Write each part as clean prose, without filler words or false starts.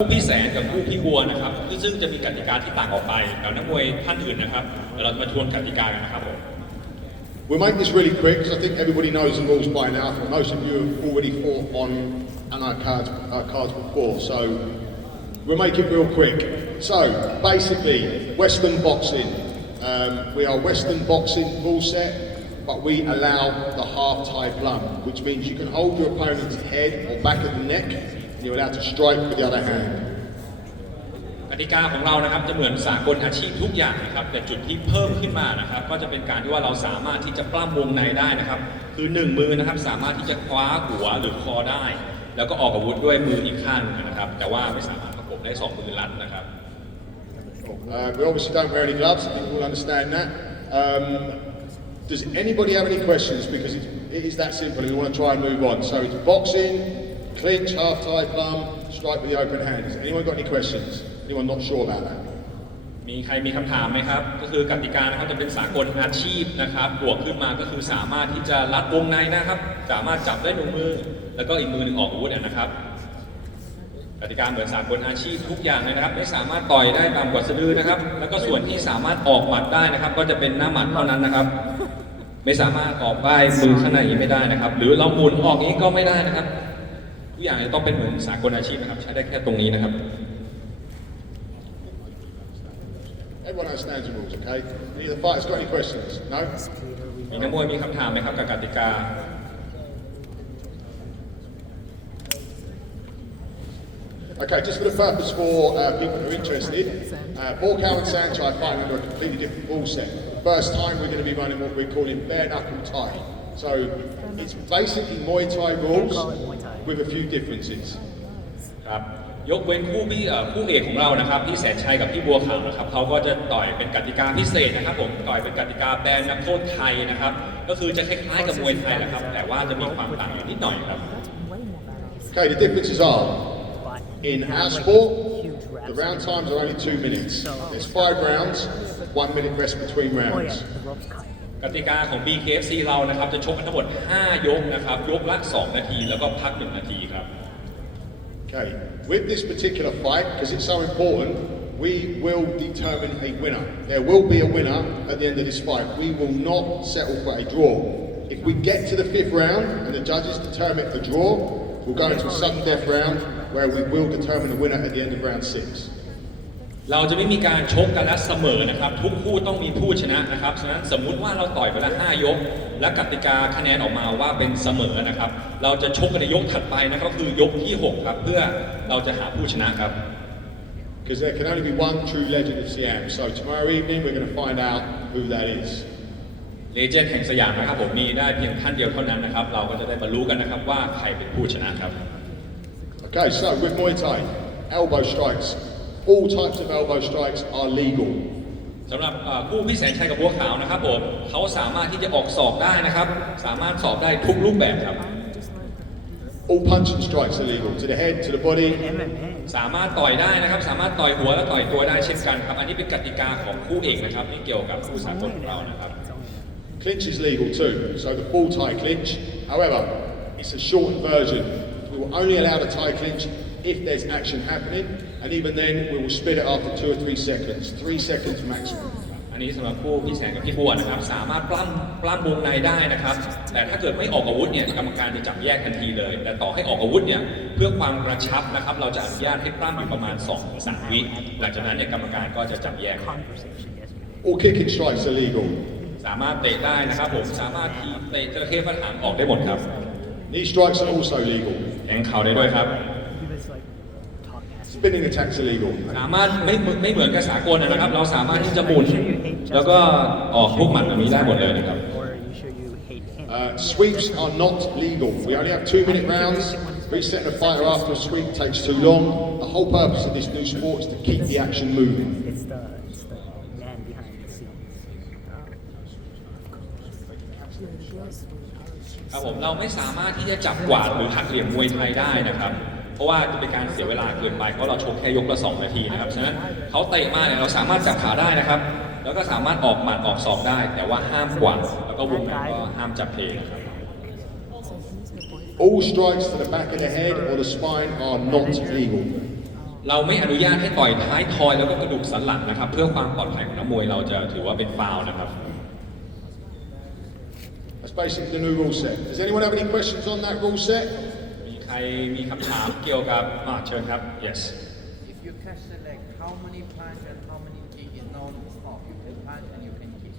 คู่พี่แสนกับคู่พี่บัวนะครับซึ่งจะมีกติกาที่ต่างออกไปกับนักมวยท่านอื่นนะครับเดี๋ยวเรามาทวนกติกากันนะครับผม We'll make this really quick because I think everybody knows the rules by now. Most of you have already fought on our cards before, so we'll make it real quick. So basically, Western boxing. We are Western boxing full set, but we allow the half Thai plum, which means you can hold your opponent's head or back of the neck. You're allowed to strike with the other hand. กติกาของเรานะครับจะเหมือนสากลอาชีพทุกอย่างนะครับแต่จุดที่เพิ่มขึ้นมานะครับก็จะเป็นการที่ว่าเราสามารถที่จะปล้ำวงในได้นะครับคือ1มือนะครับสามารถที่จะคว้าหัวหรือคอได้แล้วก็ออกอาวุธด้วยมืออีกข้างนะครับแต่ว่าไม่สามารถประกบได้2มือรัดนะครับ We obviously don't wear any gloves. I think you all understand that. Does anybody have any questions? Because it is that simple. We want to try and move on. So it's boxing, clinch, half Thai plum, strike with the open hand. Has anyone got any questions? Anyone not sure about that? มีใครมีคำถามไหมครับก็คือกติกานะครับจะเป็นสากลอาชีพนะครับบวกขึ้นมาก็คือสามารถที่จะรัดวงในนะครับสามารถจับได้1มือแล้วก็อีกมือหนึ่งออกอาวุธนะครับกติกาเหมือนสากลอาชีพทุกอย่างเลยนะครับไม่สามารถต่อยได้ตามกฎสะดือนะครับแล้วก็ส่วนที่สามารถออกหมัดได้นะครับก็จะเป็นหน้าหมัดเท่านั้นนะครับไม่สามารถออกได้มือข้างในไม่ได้นะครับหรือเราหมุนออกนี้ก็ไม่ได้นะครับทุกอย่างจะต้องเป็นเหมือนสากลอาชีพนะครับใช้ได้แค่ตรงนี้นะครับEveryone understands the rules, okay? Any of the fighters got any questions? No? มีนักมวยมีคำถามไหมครับกับกติกา Okay, just for the purpose for people who are interested, Buakaw and Saenchai fighting under a completely different rule set. The first time we're going to be running what we're calling Bare Knuckle Thai. So it's basically Muay Thai rules with a few differences. ครับยกเว้นคู่เอกของเรานะครับพี่แสนชัยกับพี่บัวขาวนะครับเขาก็จะต่อยเป็นกติกาพิเศษนะครับผมต่อยเป็นกติกาแบนนักโทษไทยนะครับก็คือจะคล้ายๆกับมวยไทยนะครับแต่ว่าจะมีความต่างอยู่นิดหน่อยครับ Okay, the differences are in our sport, the round times are only 2 minutes. There's 5 rounds, 1 minute rest between rounds. กติกาของ BKFC เรานะครับจะชกกันทั้งหมด5ยกนะครับยกละ2นาทีแล้วก็พัก1นาทีครับ Okay, with this particular fight, because it's so important, we will determine a winner. There will be a winner at the end of this fight. We will not settle for a draw. If we get to the 5th round and the judges determine a draw, we'll go into a sudden death round where we will determine the winner at the end of round 6. เราจะไม่มีการชกกันและเสมอนะครับทุกคู่ต้องมีผู้ชนะนะครับฉะนั้นสมมุติว่าเราต่อยไปละ5ยกและกติกาคะแนนออกมาว่าเป็นเสมอนะครับเราจะชกกันในยกถัดไปนะครับคือยกที่6ครับเพื่อเราจะหาผู้ชนะครับ Because there can only be one true legend of Siam. So tomorrow evening we're going to find out who that is. เลเจนด์แห่งสยามนะครับผมมีได้เพียงท่านเดียวเท่านั้นนะครับเราก็จะได้มารู้กันนะครับว่าใครเป็นผู้ชนะครับ Okay, so with Muay Thai, elbow strikes. All types of elbow strikes are legal. สำหรับคู่พี่แสนชัยกับบัวขาวนะครับผมเขาสามารถที่จะออกศอกได้นะครับสามารถศอกได้ทุกรูปแบบครับ All punch and strikes are legal. To the head, to the body. สามารถต่อยได้นะครับสามารถต่อยหัวและต่อยตัวได้เช่นกันครับอันนี้เป็นกติกาของคู่เอกนะครับที่เกี่ยวกับคู่สากลของเรานะครับ Clinch is legal too. So the full Thai clinch. However, it's a shortened version. We will only allow the Thai clinch if there's action happening, and even then we will split it after 2 or 3 seconds. 3 seconds maximum. อันนี้สำหรับคู่พี่แสนกับพี่บัวนะครับสามารถปล้ำวงในได้นะครับแต่ถ้าเกิดไม่ออกอาวุธเนี่ยกรรมการจะจับแยกทันทีเลยแต่ต่อให้ออกอาวุธเนี่ยเพื่อความกระชับนะครับเราจะอนุญาตให้ปล้ำอยู่ประมาณ 2-3 วิหลังจากนั้นเนี่ยกรรมการก็จะจับแยก All kicking strikes are legal. สามารถเตะได้นะครับผมสามารถเตะจระเข้ฟันหางออกได้หมดครับ Knee strikes are also legal. แทงเข่าได้ด้วยครับ Spinning attacks are legal. สามารถไม่เหมือนกับสากลนะครับเราสามารถที่จะหมุนแล้วก็ออกพวกหมัดแบบนี้ได้หมดเลยนะครับ Sweeps are not legal. We only have 2-minute rounds. Resetting a fighter after a sweep takes too long. The whole purpose of this new sport is to keep the action moving. It's the man behind the scene. ครับผมเราไม่สามารถที่จะจับกวาดหรือหักเหลี่ยมมวยไทยได้นะครับเพราะว่าจะเป็นการเสียเวลาเกินไปเพราะเราชกแค่ยกละ2นาทีนะครับฉะนั้นเขาเตะมาเนี่ยเราสามารถจับขาได้นะครับแล้วก็สามารถออกหมัดออกศอกได้แต่ว่าห้ามกวาดแล้วก็วงในก็ห้ามจับเพลงครับ All strikes to the back of the head or the spine are not legal. เราไม่อนุญาตให้ต่อยท้ายทอยแล้วก็กระดูกสันหลังนะครับเพื่อความปลอดภัยของนักมวยเราจะถือว่าเป็นฟาวล์นะครับ That's basically the new rule set. Does anyone have any questions on that rule set? มีใครมีคำถามเกี่ยวกับเชิญครับ yes If you catch the leg, how many punch and how many kick is non-stop? You can punch and you can kick.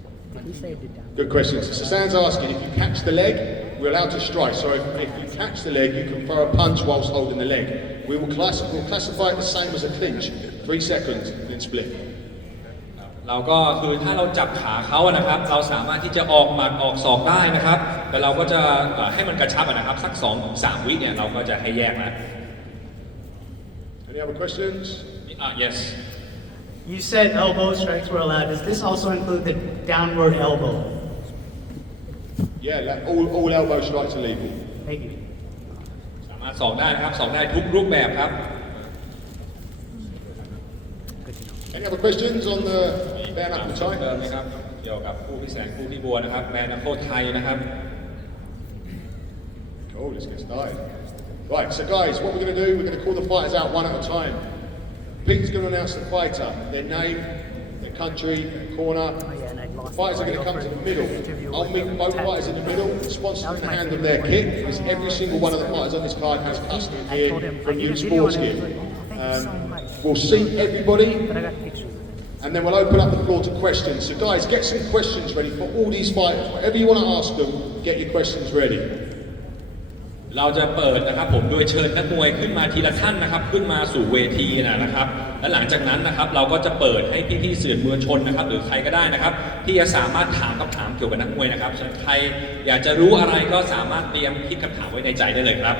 He said it down. Good question. So Sasan's asking, if you catch the leg, we're allowed to strike. So if you catch the leg, you can throw a punch whilst holding the leg. We'll classify it the same as a clinch. 3 seconds, then split. เราก็คือถ้าเราจับขาเขานะครับ เราสามารถที่จะออกหมัดออกศอกได้นะครับ แต่เราก็จะให้มันกระชับนะครับสัก 2-3 วิเนี่ยเราก็จะให้แยกนะ Any other questions? yes You said elbow strikes were allowed. Does this also include the downward elbow? Yeah, all elbow strikes are legal. Thank you. สามารถศอกได้นะครับศอกได้ทุกรูปแบบครับ Any other questions on the Bare Knuckle เติม Thai? ไหมครับเกี่ยวกับคู่พี่แสงคู่พี่บัวนะครับแบรนด์นักโทษไทยนะครับ Cool, let's get started. Right, so guys, what we're going to do, we're going to call the fighters out one at a time. Pete's going to announce the fighter, their name, their country, their corner. Oh, yeah, and I lost Fighters are going to come to the middle. I'll meet both fighters in the middle. The sponsor in the hand of their kit, because every single one of the fighters on this card has custom I gear told him, I from did new a video sports and I gear. was like, oh, thank you so much. We'll seat everybody, But I got pictures of it. and then we'll open up the floor to questions. So guys, get some questions ready for all these fighters. Whatever you want to ask them, get your questions ready. เราจะเปิดนะครับผมโดยเชิญนักมวยขึ้นมาทีละท่านนะครับขึ้นมาสู่เวทีนะครับและหลังจากนั้นนะครับเราก็จะเปิดให้พี่ๆสื่อมวลชนนะครับหรือใครก็ได้นะครับที่จะสามารถถามคำถามเกี่ยวกับนักมวยนะครับฉะนั้นใครอยากจะรู้อะไรก็สามารถเตรียมคิดคำถามไว้ในใจได้เลยครับ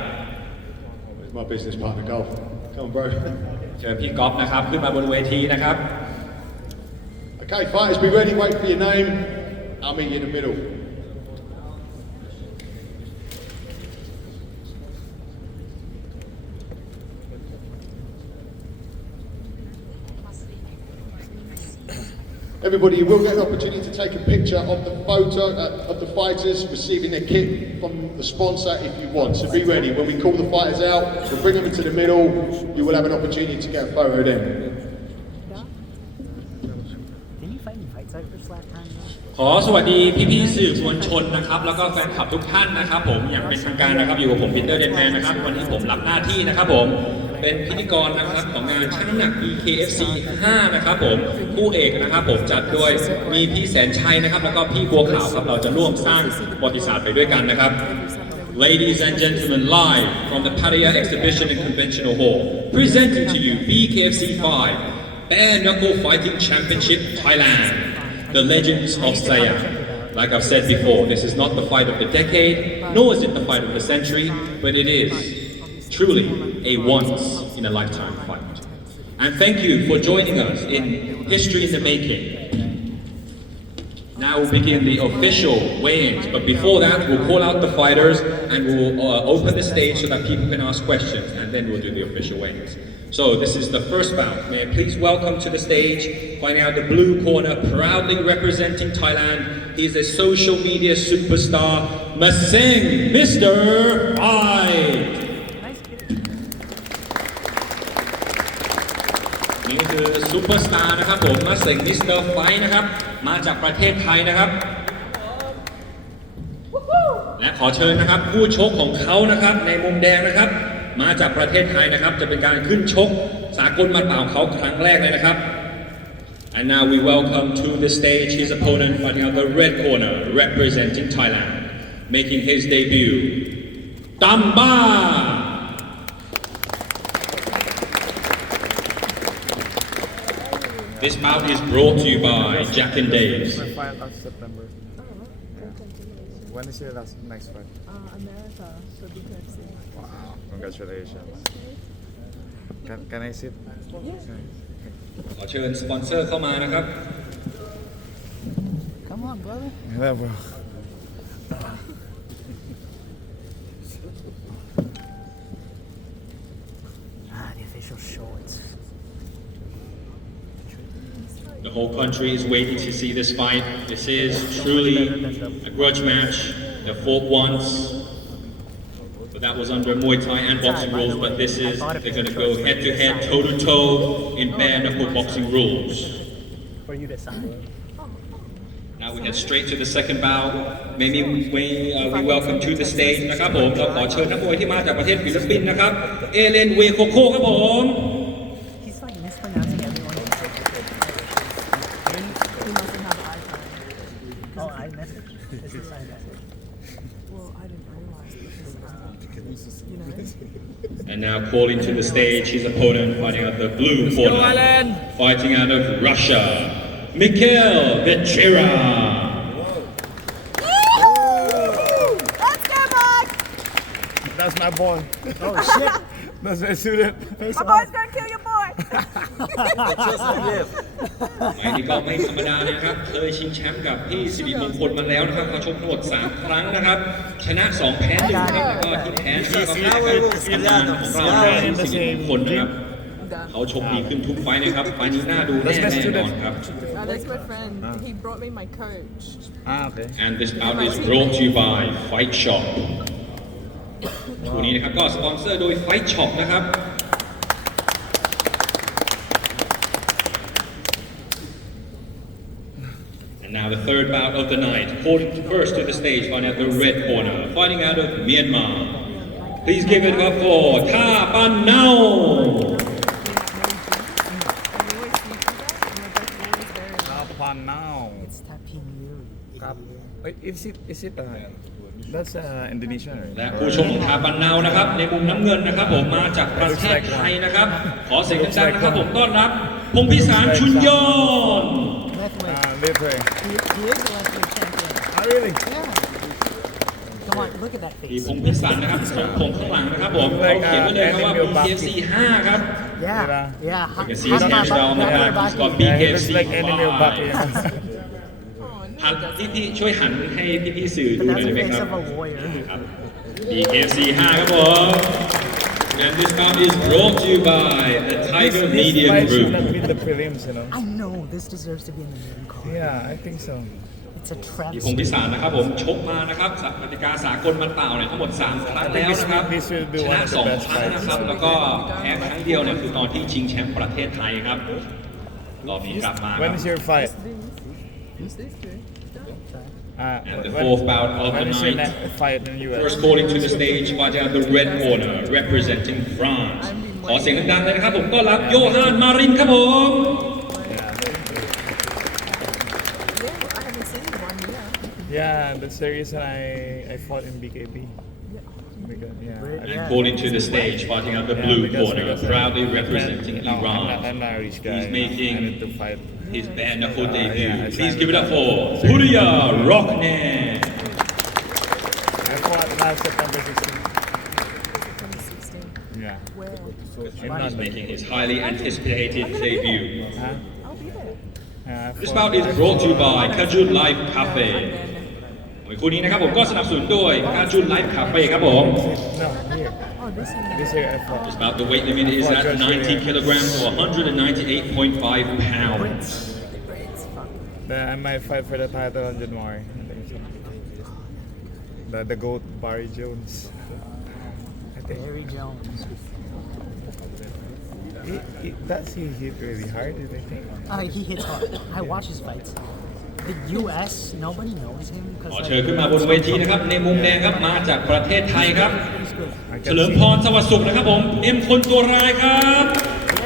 It's my business partner, golf. Come on, bro. เชิญพี่ก๊อฟนะครับขึ้นมาบนเวทีนะครับ Okay, fighters, be ready. Wait for your name. I'll meet you in the middle. Everybody, you will get an opportunity to take a picture of the photo of the fighters receiving their kit from the sponsor if you want. So be ready. When we call the fighters out, we'll bring them into the middle. You will have an opportunity to get a photo of them. Didn't he fight in Fight Cyprus last time? ขอสวัสดีพี่ๆสื่อมวลชนนะครับแล้วก็แฟนคลับทุกท่านนะครับผมอย่างเป็นทางการนะครับอยู่กับผมปีเตอร์เดนแมนนะครับวันนี้ผมรับหน้าที่นะครับผมเป็นพิธีกรนะครับของงานชั่งน้ำหนัก BKFC 5นะครับผมคู่เอกนะครับผมจัดโดยมีพี่แสนชัยนะครับแล้วก็พี่บัวขาวครับเราจะร่วมสร้างประวัติศาสตร์ไปด้วยกันนะครับ Ladies and gentlemen, live from the Pouriya Exhibition and Conventional Hall, presenting to you BKFC 5 Bare Knuckle Fighting Championship Thailand, the legends of Siam. Like I've said before, this is not the fight of the decade, nor is it the fight of the century, but it is truly a once-in-a-lifetime fight. And thank you for joining us in History in the Making. Now we'll begin the official weigh-ins, but before that, we'll call out the fighters and we'll open the stage so that people can ask questions, and then we'll do the official weigh-ins. So this is the first bout. May I please welcome to the stage, finding out the blue corner, proudly representing Thailand. He is a social media superstar, Maseng Mr. I. นี่คือซูเปอร์สตาร์นะครับผมมาเซ็งมิสเตอร์ไฟนะครับมาจากประเทศไทยนะครับและขอเชิญนะครับผู้ชกของเขานะครับในมุมแดงนะครับมาจากประเทศไทยนะครับจะเป็นการขึ้นชกสากลหมัดเปล่าเขาครั้งแรกเลยนะครับ And now we welcome to the stage his opponent fighting out the red corner representing Thailand making his debut Tamba This bout is brought to you by Jack and Dave's. My fight last September. When is your next fight? America, so BKFC. Wow, congratulations. Can I sit? Yes. ขอเชิญสปอนเซอร์เข้ามานะครับ Come on, brother. Yeah, bro. The official shorts. The whole country is waiting to see this fight. This is truly a grudge match. They've fought once, but that was under Muay Thai and boxing rules, but this is, they're going to go head to head, toe to toe in bare knuckle boxing rules. For you to sign. Now we head straight to the second bout. Maybe we welcome to the stage นะครับผมเราขอเชิญนักมวยที่มาจากประเทศฟิลิปปินส์นะครับเอเลนเวโคโคครับผม He's like mispronouncing everyone. He mustn't have iPhone. Oh, I message. This is sign message. Well, I didn't realize because, you know. And now calling to the stage his opponent fighting out the blue corner, fighting out of Russia, Mikhail Vechera. Let's go, boy! That's my boy. Oh shit! That's my student. Face My off. boy's gonna kill your boy! ไอ้นี่ก็ไม่ธรรมดานะครับเคยชิงแชมป์กับพี่สิริมงคลมาแล้วนะครับมาชกทั้งหมด3 ครั้งนะครับชนะ 2 แพ้ 1 ครับแล้วก็ที่แพ้ก็แพ้กับตำนานของเราพี่สิริมงคลนะครับเขาชกดีขึ้นทุกไฟต์นะครับไฟต์นี้น่าดูแน่นอนครับ That's my friend. He brought me my coach. Okay. And this bout is brought to you by Fight Shop คู่นี้นะครับก็สปอนเซอร์โดย Fight Shop นะครับ And now the third bout of the night, called first to the stage, fighting at the red corner, fighting out of Myanmar. Please give it up for Tha Pan Nao. Now. It's tapping you. Wait, is it that's Indonesian, right? และผู้ชมทาปันนาวนะครับในมุมน้ำเงินนะครับผมมาจากประเทศไทยนะครับขอเสียงดังๆนะครับผมต้อนรับพงพิสารชุนยอน Left way. Left way. He is the left way champion. Oh, really? Yeah. Come on, look at that ที่ face. พงพิสารนะครับทรงผมข้างหลังนะครับผมเขาเขียนไว้เลยครับว่า BKFC 5 ครับ Yeah. Yeah. You can see his hairstyle on the back. He's got BKFC like enemy of Baki. หันพี่ช่วยหันให้พี่สื่อดู But หน่อย that's ได้ the ไหม face ครับ of a warrior. ครับ BKFC 5 ครับผม And this bout is brought to you by the Tiger Media This fight should Group. not be the prelims, you know. I know this deserves to be in the main card. Yeah, I think so. It's a ที่พงพิ travesty. สารนะครับผมชกมานะครับกติกาสากลมันเปล่าเนี่ยทั้งหมด3 ครั้งแล้วนะครับ This will be ช one นะ of the 2 best ครั้งนะครับ fights. แล้วก็แพ้ครั้งเดียวเนี่ยคือตอนที่ชิงแชมป์ประเทศไทยครับรอบนี้กลับมาค When รับ is your fight? Who's this dude? And the fourth bout of the when is your night. fight in US? First calling to the stage, fighting out the red corner, representing France. ขอเสียงดังๆเลยนะครับผมต้อนรับโยฮานมารินครับผม Yeah, I haven't seen one yet. Yeah, that's the reason I fought in BKB. Because, And calling to the stage, fighting out the blue corner, proudly representing Iran. I'm not a rich guy. He's making I need to fight. his bare knuckle debut. yeah, Please give it up for Pouriya Rokhneh. I fought last September 16. 2016. Yeah. Where? And he's making his highly anticipated debut. Huh? I'll be there. This bout is brought to you by Kajun Life Cafe. มวยคู่นี้นะครับผมก็สนับสนุนด้วยการจุนไลฟ์คาเฟ่ครับผม No, here. Oh, this one. This year I fought. This bout the weight limit is at 90 kilograms or 198.5 pounds. Then I might fight for the title on January. The GOAT Barry Jones. I think. Barry Jones. Does he hit really hard? I think. He hits hard. I watch his fights. The U.S. Nobody knows him ขอ because เชิญขึ้นมาบนเวทีนะครับในมุมแดงครับมาจากประเทศไทยครับ he's good. เฉลิมพรสวัสดิ์สุขนะครับผมเอ็มคนตัวร้ายครับ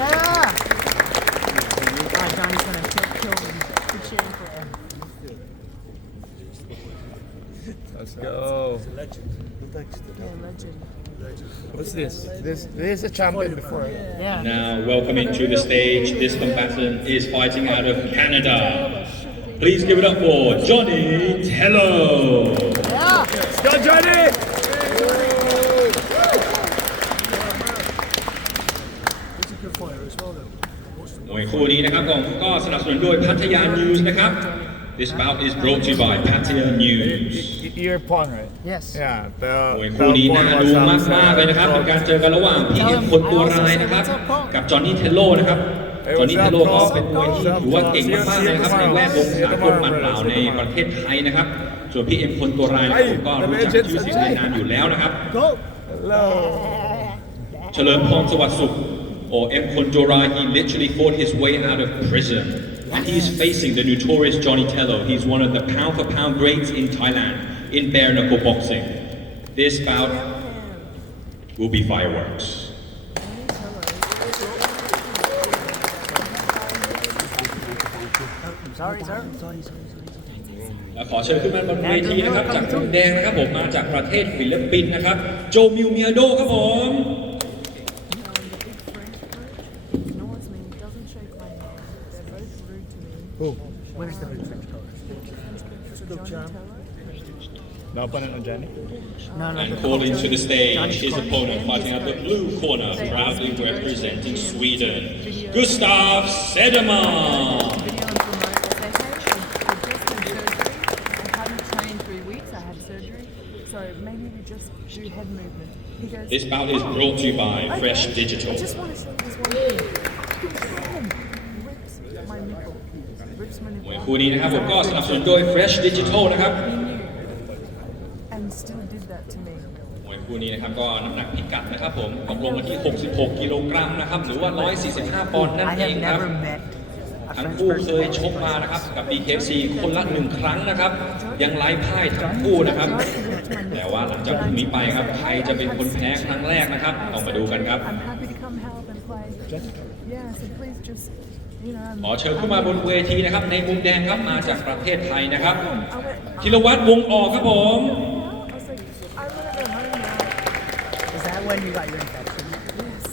Yeah. Johnny's gonna kill him. We're cheering for him. Let's go. Yeah, legend. What's this? This is a champion before. Yeah. Now welcoming to the stage, this combatant is fighting out of Canada. Please give it up for Jonny Tello. Yeah. Let's go, Johnny! มวยคู่นี้นะครับก็สนับสนุนโดยพัทยา News นะครับ This bout is brought to you by Pattaya News. Your pawn, right? Yes. Yeah. มวยคู่นี้น่าดูมากๆเลยนะครับเป็นการเจอกันระหว่างพี่เอ็มคนตัวร้ายนะครับกับจอห์นนี่เทลโลนะครับจอห์นนี่เทลโลก็เป็นมวยที่ถือว่าเก่งมากๆเลยนะครับในแวดวงสากลหมัดเปล่าในประเทศไทยนะครับส่วนพี่เอ็มคนตัวร้ายนะครับผมก็รู้จักชื่อเสียงในนามอยู่แล้วนะครับ Go. Hello. Chaloemporn Sawatsuk, or Mkhon Dorrer, he literally fought his way out of prison. And he's facing the notorious Jonny Tello. He's one of the pound-for-pound greats in Thailand in bare knuckle boxing. This bout will be fireworks. Sorry. และขอเชิญขึ้นมาบนเวทีนะครับจากมุมแดงนะครับผมมาจากประเทศฟิลิปปินส์นะครับโจมิลเมียโดครับผม Ignores me, doesn't shake my hand. They're both rude to me. Who? Where's the French coach? Johnny Tello. The opponent of Johnny? No. And calling to the stage his opponent fighting at the blue corner, proudly representing Sweden, Gustaf Cedermalm. Video and promote. They say I just had surgery. I hadn't trained 3 weeks. I had surgery. So maybe we just do head movement. He goes, This bout is brought to you by okay. Fresh Digital. I just want to show you this one thing. Rips my nipple. Rips my มวย nipple. คู่นี้นะครับผมก็สนับสนุนโดย Fresh Digital นะครับ He knew. And still did that to me. มวยคู่นี้นะครับก็น้ำหนักพิกัดนะครับผมตกลงมาที่ 66 กิโลกรัมนะครับหรือว่า 145 ปอนด์นั่น I เอ have งครับ never met a ทั้ง French คู่เค person. ยชกมานะครับกับ BKFC คนละ1 ครั้งนะครับยังไร้พ่ายทั้งคู่นะครับแต่ว่าหลังจากพรุ่งนี้ไปครับใครจะเป็นคนแพ้ครั้งแรกนะครับต้องมาดูกันครับ I'm happy to come help and play. Yeah, so please just, you know. ขอเชิญขึ้นมาบนเวทีนะครับในมุมแดงครับมาจากประเทศไทยนะครับธีรวัตรวงศ์ออกครับผม I was like, I want to go home now. Is that when you got your infection? Yes.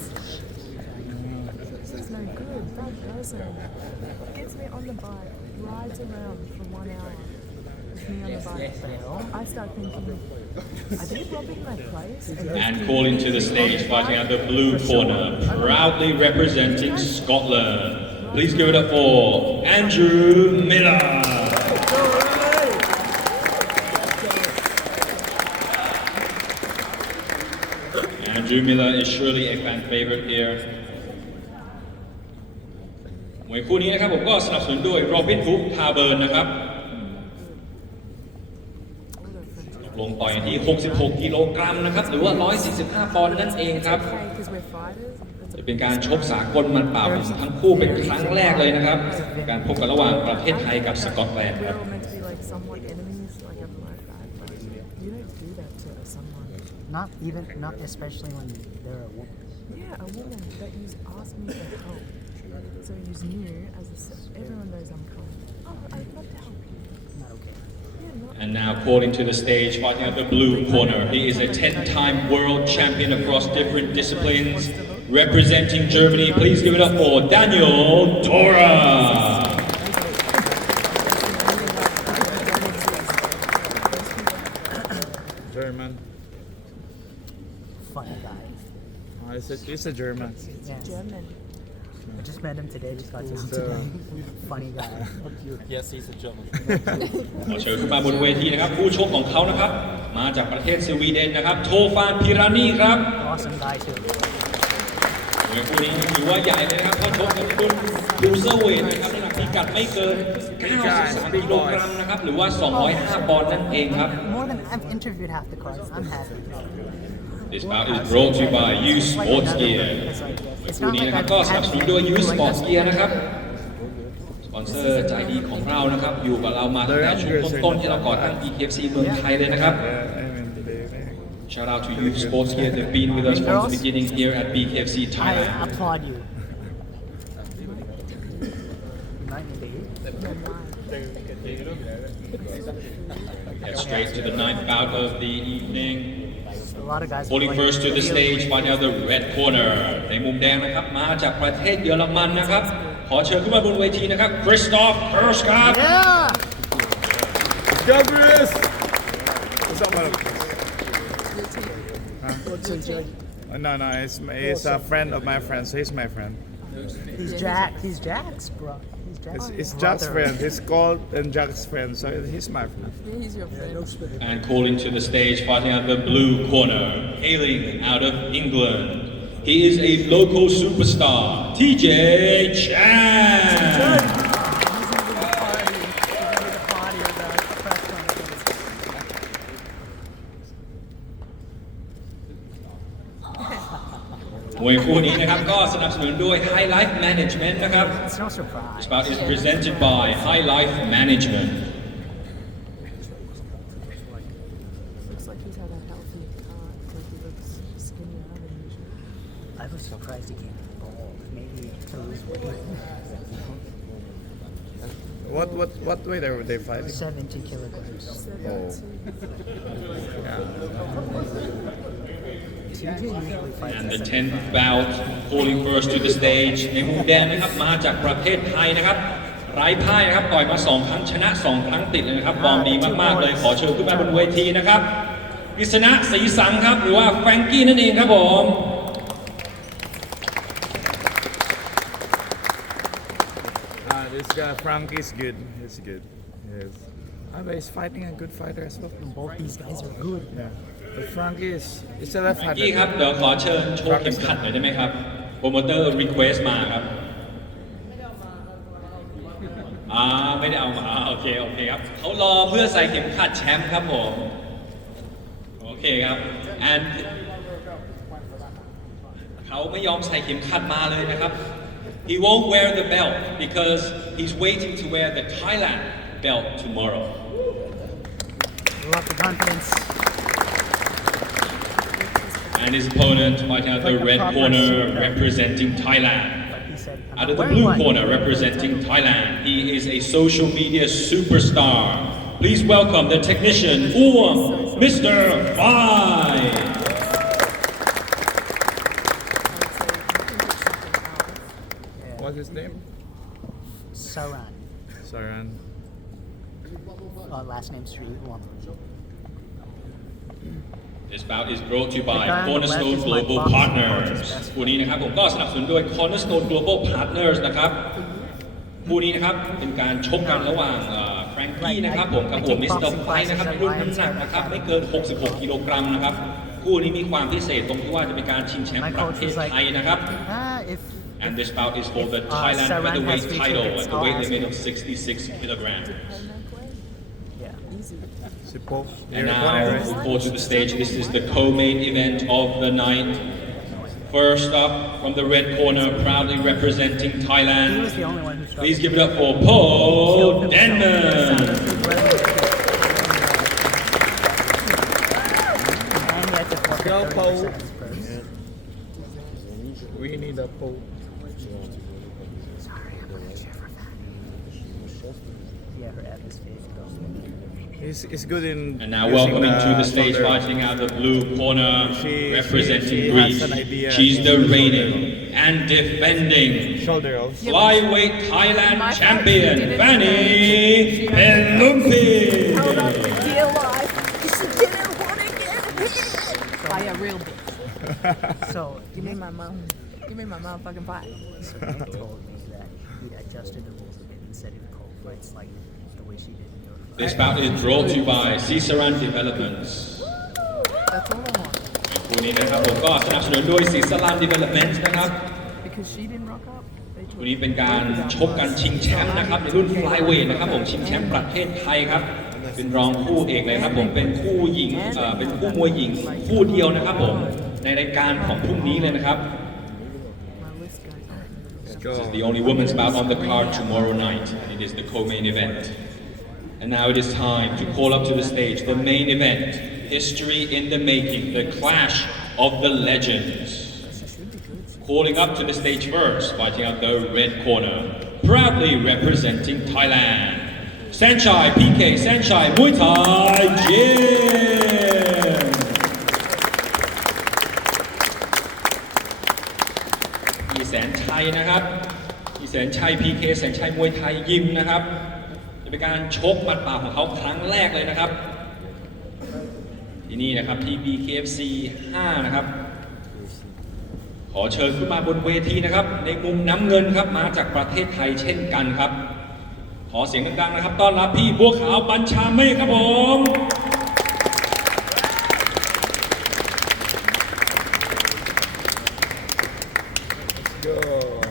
This is no good. Bad person. Gets me on the bike, rides around for 1 hour with me on the bike. I start thinking, are they robbing my place? And calling to the stage, fighting at the blue corner, proudly representing Scotland. Please give it up for Andrew Miller. Andrew Miller is surely a fan favorite here. มวยคู่นี้นะครับผมก็สนับสนุนโดยโรบินฮูดทาเบิร์นนะครับ ลงต่อยที่ 66 กิโลกรัมนะครับหรือว่า 145 ปอนด์นั่นเองครับ Because we're fighters. จะเป็นการชกสากลมันเปล่าของทั้งคู่เป็นครั้งแรกเลยนะครับ การพบกันระหว่างประเทศไทยกับสกอตแลนด์ค We're รับ all meant to be like somewhat enemies, like everyone like that. But you don't do that to someone. Not especially when they're a woman. Yeah, a woman that you asked me for help. So you knew as everyone knows I'm kind. Oh, I'd love to help you. Not okay. Yeah, not And now calling to the stage, fighting at the blue corner. He is a 10-time world champion across different disciplines. Representing Germany, please give it up for Daniel Dorrer. German. Funny guy. Oh, it's a German. Yeah. German. I just met him today. Just got to know He's, today. Funny guy. Yes, he's a German. ขอเชิญขึ้นมาบนเวทีนะครับผู้ชกของเขานะครับมาจากประเทศสวีเดนนะครับโทฟานพิรานีครับ Awesome guy too. มวยคู่นี้ถือว่าใหญ่เลยนะครับเพราะชกกันบนครูเซอร์เวทนะครับน้ำหนักพิกัดไม่เกิน 93 กิโลกรัมนะครับหรือว่า 205 ปอนด์นั่นเองครับ More than I've interviewed half the cards. I'm happy. This bout is brought to you by U Sports Gear คู่นี้นะครับก็สนับสนุนโดย U Sports Gear นะครับสปอนเซอร์ใจดีของเรานะครับอยู่กับเรามาตั้งแต่ช่วงต้นๆที่เราก่อตั้ง BKFC เมืองไทยเลยนะครับ Shout out to U Sports Gear. They've been with us from the beginning here at BKFC I Thailand. applaud you. Get straight to the ninth bout of the evening. A lot of guys. Calling first to the stage, find out the red corner. ในมุมแดงนะครับมาจากประเทศเยอรมันนะครับ ขอเชิญขึ้นมาบนเวทีนะครับ Kristof Kirsch ครับ Yeah. Gabriel! What's up, man? No, he's a friend of my friend, so he's my friend. He's Jack's bro. He's Jack's. It's Jack's friend. He's called and Jack's friend, so he's my friend. Yeah, he's your friend. And calling to the stage, fighting at the blue corner, hailing out of England. He is a local superstar, TJ Chan. มวยคู่นี้นะครับก็สนับสนุนด้วย High Life Management นะครับ It's no surprise. This bout is presented by High Life Management. Looks like he's had a healthy like he looks skinnier than usual. I was surprised he came bald. Maybe to lose weight. What weight are they fighting? 70 kilograms. Oh. TJ usually fights And the at 10th bout calling first to the stage ในมุมแดงนะครับมาจากประเทศไทยนะครับไร้พ่ายนะครับต่อยมา2 ครั้งชนะ 2 ครั้งติดเลยนะครับฟอร์มดีมากๆเลยขอเชิญขึ้นมาบนเวทีนะครับกฤษณะศรีสังครับหรือว่าแฟรงกี้นั่นเองครับผม This guy Frank is good. He's good. Yes. But he's fighting a good fighter as well. both these guys are good. Yeah. But Frank is a left แฟรงกี้ครับ hander. เดี๋ยวขอเชิญโชว์เข็มขัดหน่อยได้ไหมครับโปรโมเตอร์รีเควสมาครับไม่ได้เอามาโอเคครับเขารอเพื่อใส่เข็มขัดแชมป์ครับผมโอเคครับ and เขาไม่ยอมใส่เข็มขัดมาเลยนะครับ he won't wear the belt because he's waiting to wear the Thailand belt tomorrow Love the confidence. and his opponent fighting out the red corner representing Thailand But he said, I'm out not of the wearing blue one. corner representing Thailand he is a social media superstar please welcome the technician Mr. Fani What's his name? Sarun. Sarun. Last name Srioumboo. This bout is brought to you by The guy on the left Cornerstone is my Global boxing Partners coach's best คู่นี้นะครับผมก็สนับสนุนโดย Cornerstone Global Partners นะครับคู่นี้นะครับเป็นการชกกันระหว่างแฟรงกี้นะครับผมกับมิสเตอร์ไฟนะครับรุ่นน้ำหนักนะครับไม่เกิน 66 กิโลกรัมนะครับคู่นี้มีความพิเศษตรงที่ว่าจะเป็นการชิงแชมป์ My ประ coach เทศ was like, ไทยนะครับ if and this bout is for the Thailand Sarun has featherweight free title tickets, at the I'll weight ask limit him. of 66 kilograms yeah. Easy. Sipo. And now we go to the stage. This is the co-main event of the night. First up from the red corner, proudly representing He was Thailand. the only one who struggled. Please give it up for Killed Denman. himself. And he had to forfeit Go, 30% Paul. of his purse. We need a pole. Sorry, I'm gonna cheer for that. Yeah, her F is fake. He's good in. And now using welcoming to the stage, shoulder. fighting out the blue corner, representing she has Greece. an idea. She's the reigning and defending Shoulder also. flyweight Thailand My fight, champion, she didn't Fani she had Peloumpi. Held up to be alive. She didn't want to get hit by a real bitch. So, Give me my mom. Give me my motherfucking pie. so Nick told me that he adjusted the rules a bit and said he would call fights like the way she did in your fight. This bout is brought to you by Sirsang Developments. That's all I want. คู่นี้นะครับผมก็สนับสนุนโดยสีสลามดีเวลลอปเมนต์นะครับ Because she didn't rock up. They took คู่นี้เป็นการชกกันชิงแชมป์นะครับในรุ่น flyweight นะครับผมชิงแชมป์ประเทศไทยครับเป็นรองคู่เอกเลยครับผมเป็นคู่หญิงเป็นคู่มวยหญิงคู่เดียวนะครับผมในรายการของพรุ่งนี้เลยนะครับ my list guys. Go. This is the only women's bout on the card tomorrow night. It is the co-main event. And now it is time to call up to the stage the main event, history in the making, the clash of the legends. Calling up to the stage first, fighting out the red corner, proudly representing Thailand, Saenchai PK Saenchai Muay Thai Gym. พี่แสนชัยนะครับพี่แสนชัย PK แสนชัยมวยไทยยิมนะครับจะเป็นการชกหมัดเปล่าของเขาครั้งแรกเลยนะครับที่นี่นะครับที่ BKFC 5 นะครับขอเชิญขึ้นมาบนเวทีนะครับในมุมน้ำเงินครับมาจากประเทศไทยเช่นกันครับขอเสียงดังๆนะครับต้อนรับพี่บัวขาวบัญชาเมฆครับผม Go.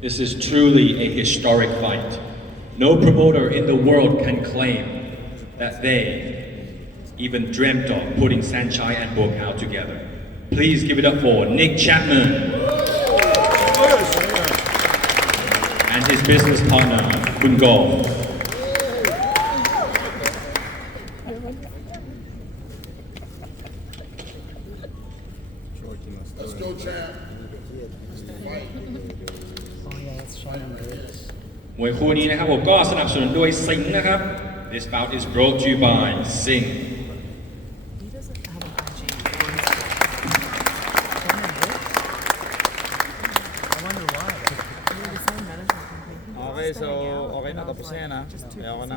This is truly a historic fight. No promoter in the world can claim that they even dreamt of putting Saenchai and Buakaw together. Please give it up for Nick Chapman and his business partner, Wongaon. Let's go, champ. Oh yeah, it's shining good. มวยคู่นี้นะครับผมก็สนับสนุนโดยสิงห์นะครับ This bout is brought to you by Sing. He doesn't have an IG. I wonder why. We're the same management company. He was Okay, so standing out, okay and na I was tapos na like, yan ha. just too Ayaw ko busy.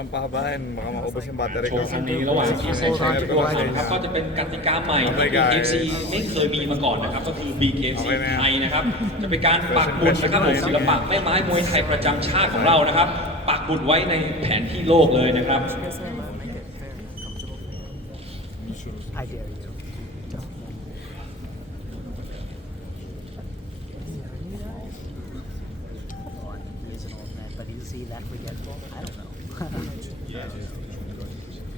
ng pahabahin, baka maubos yung battery โช ko. ว์ครั้งนี้ระหว่างที่แซนชัยกับบัวขาวนะครับก็จะเป็นกติกาใหม่ที่ BKFC ไม่เคยมีมาก่อนนะครับก็คือ BKFC ไทยนะครับจะเป็นการปักหมุดนะครับผมศิลปะแม่ไม้มวยไทยประจำชาติของเรานะครับปักหมุดไว้ในแผนที่โลกเลยนะครับ Make it very uncomfortable for him. I dare you. Oh, he is an old man, but is he that forgetful? I don't know.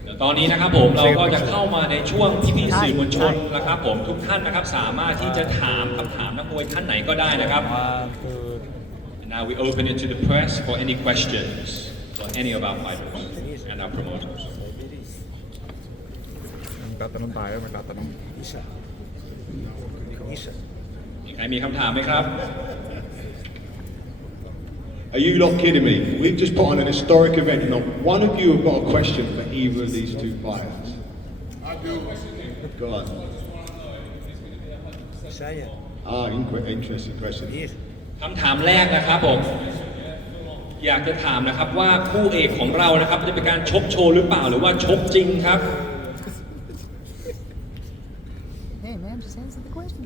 เดี๋ยวตอนนี้นะครับผมเราก็จะเข้ามาในช่วงพี่ๆสื่อมวลชนนะครับผมทุกท่านนะครับสามารถที่จะถามคำถามนักมวยท่านไหนก็ได้นะครับ And now we open it to the press for any questions for any of our fighters and our promoters. Magtatanong tayo, magtatanong. มีใครมีคำถามไหมครับ Are you lot kidding me? We've just put on an historic event and not one of you have got a question for either of these two fighters. I do. Go on. Interesting question. คำถามแรกนะครับผมอยากจะถามนะครับว่าคู่เอกของเรานะครับจะเป็นการชกโชว์หรือเปล่าหรือว่าชกจริงครับ Hey man, just answer the question.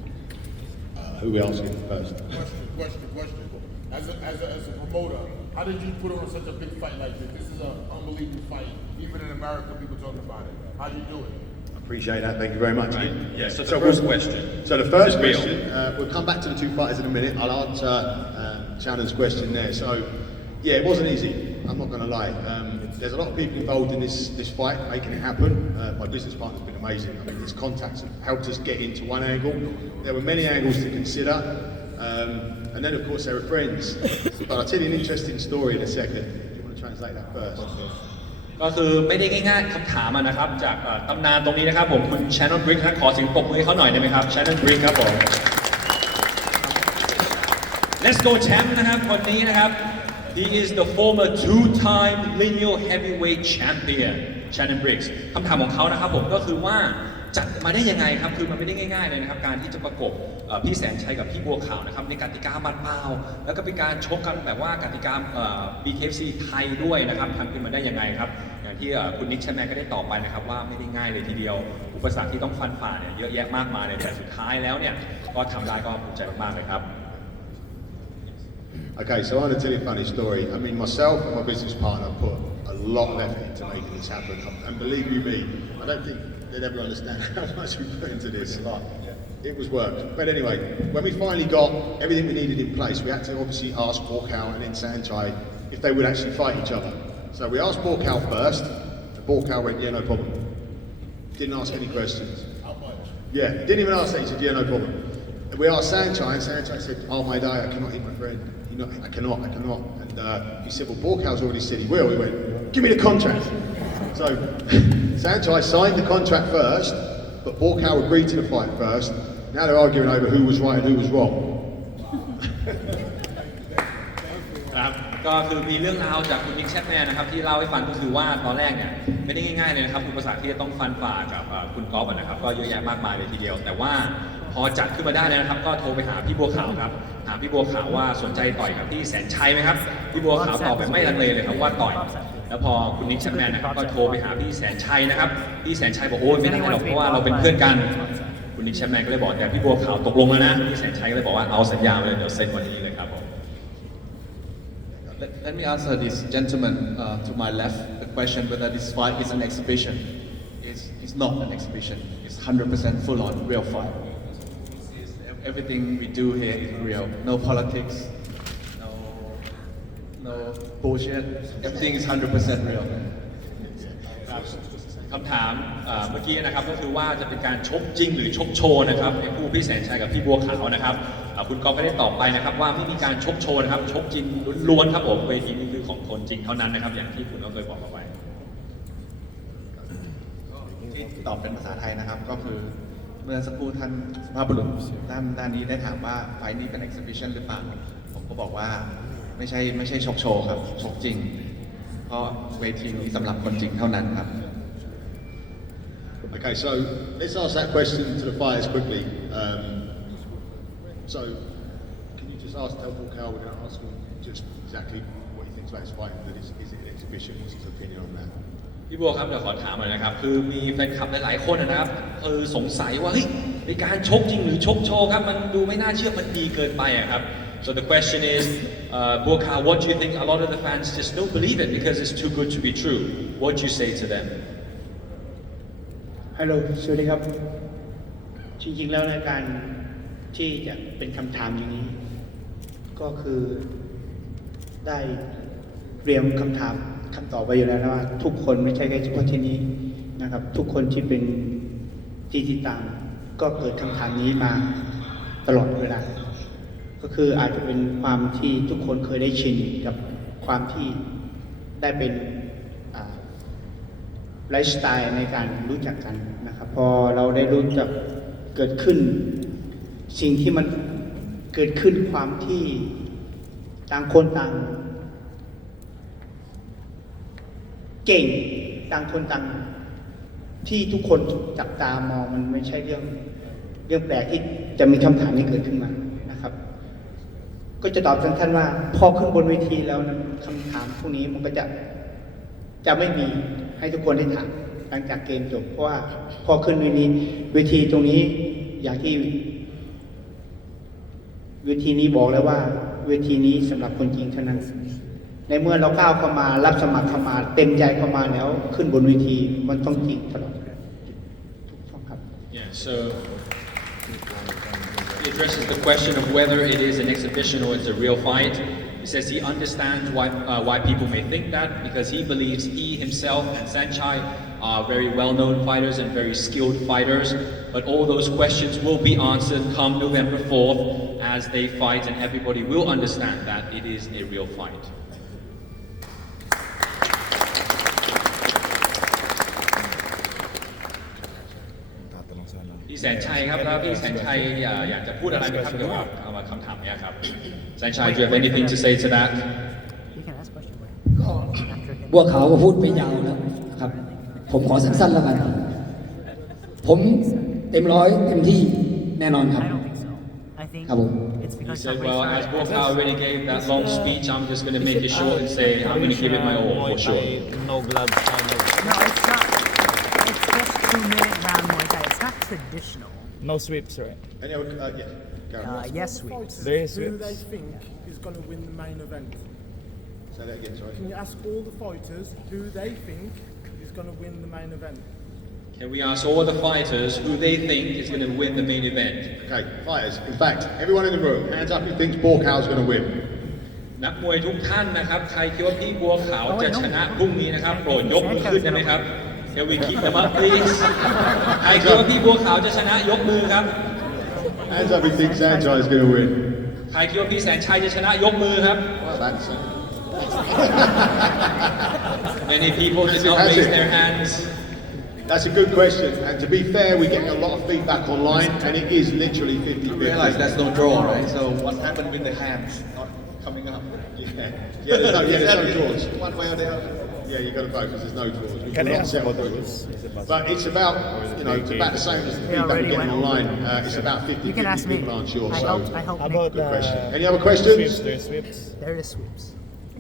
Who else is first? Question. As a promoter, how did you put on such a big fight like this? This is an unbelievable fight. Even in America, people talk about it. How did you do it? Appreciate that. Thank you very much. Yes, so the first question. So the first Real. question, we'll come back to the two fighters in a minute. I'll answer Shannon's question there. So, yeah, it wasn't easy. I'm not going to lie. There's a lot of people involved in this fight, making it happen. My business partner's been amazing. I mean, his contacts have helped us get into one angle. There were many angles to consider. And then, of course, there are friends. But I'll tell you an interesting story in a second. Do you want to translate that first? ก็คือไม่ได้ง่ายๆคำถามอะนะครับจากตำนานตรงนี้นะครับผมคุณ Channel Brick ขอเสียงปรบมือให้เขาหน่อยได้ไหมครับ Channel Brick ครับผม Let's go champ นะครับคนนี้นะครับ He is the former two-time lineal heavyweight champion Channel Bricks คำถามของเขานะครับผมก็คือว่าจัดมาได้ยังไงครับคือมันไม่ได้ง่ายๆเลยนะครับการที่จะประกบพี่แสนชัยกับพี่บัวขาวนะครับในกติกาบัดเปล่าแล้วก็เป็นการชกกันแบบว่ากติกาBKFC ไทยด้วยนะครับทำขึ้นมาได้ยังไงครับอย่างที่คุณนิกแชมแมนก็ได้ตอบไปนะครับว่าไม่ได้ง่ายเลยทีเดียวอุปสรรคที่ต้องฟันฝ่าเนี่ยเยอะแยะมากมายเลยแต่สุดท้ายแล้วเนี่ยก็ทำได้ก็ภูมิใจมากๆเลยครับ Okay, so I want to tell you a funny story. I mean, myself and my business partner put a lot of effort into making this happen. And believe you me, I don't think they'd ever understand how much we put into this. It was work. But anyway, when we finally got everything we needed in place, we had to obviously ask Buakaw and Saenchai if they would actually fight each other. So we asked Buakaw first, and Buakaw went, yeah, no problem. Didn't ask any questions. Yeah, didn't even ask that. He said, yeah, no problem. And we asked Saenchai, and Saenchai said, oh my day, I cannot hit my friend. I cannot. And he said, well, Buakaw's already said he will. He went, give me the contract. So Saenchai signed the contract first, but Buakaw agreed to the fight first. Now they're arguing over who was right and who was wrong. ครับก็คือมีเรื่องราวจากคุณนิกแชปแมนนะครับที่เล่าให้ฟังก็คือว่าตอนแรกเนี่ยไม่ได้ง่ายๆเลยนะครับอุปสรรคที่จะต้องฟันฝ่ากับคุณก๊อฟนะครับก็เยอะแยะมากมายเลยทีเดียวแต่ว่าพอจัดขึ้นมาได้แล้วนะครับก็โทรไปหาพี่บัวขาวครับถามพี่บัวขาวว่าสนใจต่อยกับพี่แสนชัยไหมครับพี่บัวขาวตอบแบบไม่ลังเลเลยครับว่าต่อยแล้วพอคุณนิกแชปแมนนะครับก็โทรไปหาพี่แสนชัยนะครับพี่แสนชัยบอกโอ้ยไม่ได้หรอกเพราะว่าเราเป็นเพื่อนกันคุณนิกแชปแมนก็เลยบอกแต่พี่บัวขาวตกลงแล้วนะพี่แสนชัยก็เลยบอกว่าเอาสัญญาเลยเดี๋ยวเซ็นวันนี้เลยครับผม Let me answer this gentleman to my left the question whether this fight is an exhibition. It's not an exhibition. It's 100% full-on real fight. Everything we do here is real. No politics, no bullshit. Everything is 100% real. ครับคำถามเมื่อกี้นะครับก็คือว่าจะเป็นการชกจริงหรือชกโชว์นะครับในคู่พี่แสนชัยกับพี่บัวขาวนะครับคุณก๊อฟไม่ได้ตอบไปนะครับว่าไม่มีการชกโชว์นะครับชกจริงล้วนๆครับผมเวทีนี้คือของคนจริงเท่านั้นนะครับอย่างที่คุณก็เคยบอกเอาไว้ที่ตอบเป็นภาษาไทยนะครับก็คือเมื่อสักครู่ท่านสุภาพบุรุษด้านนี้ได้ถามว่าไฟนี้เป็น exhibition หรือเปล่าผมก็บอกว่าไม่ใช่ชกโชว์ครับชกจริงเพราะเวทีนี้สำหรับคนจริงเท่านั้นครับ Okay, so let's ask that question to the fighters quickly. So, can you just ask Buakaw, we're going to ask him just exactly what he thinks about his fight, that is it an exhibition, what's his opinion on that? พี่บัวครับเดี๋ยวขอถามหน่อยนะครับคือมีแฟนคลับหลายๆคนนะครับคือสงสัยว่าเฮ้ยในการชกจริงหรือชกโชว์ครับมันดูไม่น่าเชื่อมันดีเกินไปอะครับ So the question is, Buakaw, what do you think? A lot of the fans just don't believe it because it's too good to be true. What do you say to them? ฮัลโหลสวัสดีครับจริงๆแล้วในการที่จะเป็นคำถามอย่างนี้ก็คือได้เตรียมคำตอบไว้อยู่แล้วนะว่าทุกคนไม่ใช่แค่เฉพาะที่นี้นะครับทุกคนที่เป็นที่ติดตามก็เกิดคำถามนี้มาตลอดเวลาก็คืออาจจะเป็นความที่ทุกคนเคยได้ชินกับความที่ได้เป็นไลฟ์สไตล์ในการรู้จักกันนะครับพอเราได้รู้จักเกิดขึ้นสิ่งที่มันเกิดขึ้นความที่ต่างคนต่างเก่งต่างคนต่างที่ทุกคนจับตามองมันไม่ใช่เรื่องแปลกที่จะมีคำถามนี้เกิดขึ้นมานะครับก็จะตอบสั้นๆว่าพอขึ้นบนเวทีแล้วนะคำถามพวกนี้มันก็จะไม่มีให้ทุกคนได้ถามหลังจากเกมจบเพราะว่าพอขึ้นเวทีตรงนี้อย่างที่เวทีนี้บอกแล้วว่าเวทีนี้สำหรับคนจริงเท่านั้นในเมื่อเราก้าวเข้ามารับสมัครเข้ามาเต็มใจเข้ามาแล้วขึ้นบนเวทีมันต้องจริงตลอดครับ Yeah, so he addresses the question of whether it is an exhibition or it's a real fight. He says he understands why people may think that because he believes he himself and Saenchai are very well-known fighters and very skilled fighters. But all those questions will be answered come November 4th as they fight, and everybody will understand that it is a real fight. พี่แสนชัยครับแล้วพี่แสนชัยอยากจะพูดอะไรไหมครับเกี่ยวกับคำถามนี้ครับแสนชัย do you have anything to say to that? You can ask question. บัวขาวก็พูดไปยาวแล้วครับผมขอสั้นๆแล้วกันผมเต็มร้อยเต็มที่แน่นอนครับ I think ครับผม it's He because said, somebody well, as started- Buakaw already gave that long speech, I'm just going to make it short and say I'm going to give it my all for sure. No gloves, kind of. No, it's not. It's just 2-minute round Muay Thai. It's not traditional. No sweeps, right? Any other, yeah, Gary. Yes, sweeps. There is Who sweeps. they think is going to win the main event? Say that again, sorry. Can you ask all the fighters who they think is going to win the main event? Can we ask all the fighters who they think is going to win the main event? Okay, fighters. In fact, everyone in the room, hands up who thinks Buakaw's going to win. นักมวยทุกท่านนะครับใครคิดว่าพี่บัวขาวจะชนะพรุ่งนี้นะครับโปรดยกมือขึ้นได้ไหมครับ Can we keep them up please ใครคิดว่าพี่บัวขาวจะชนะยกมือครับ Hands up who thinks Saenchai is going to win. ใครคิดว่าพี่แสนชัยจะชนะยกมือครับ Well, that's it. Many people did not That's raise it. their hands. That's a good question. And to be fair, we're getting a lot of feedback online, and it is literally 50-50. You realize there's no draw, right? So what happened with the hands not coming up? Yeah, there's no draws. One way or the other. Yeah, you've got to vote because there's no draws. We Can I cannot ask settle about the rules. rules? But it's about, it's about the same as the feedback we're getting online. It's about 50-50 You can ask me. people aren't sure. I So, hope How about good question. the Any other questions? sweeps? There is sweeps. there is sweeps.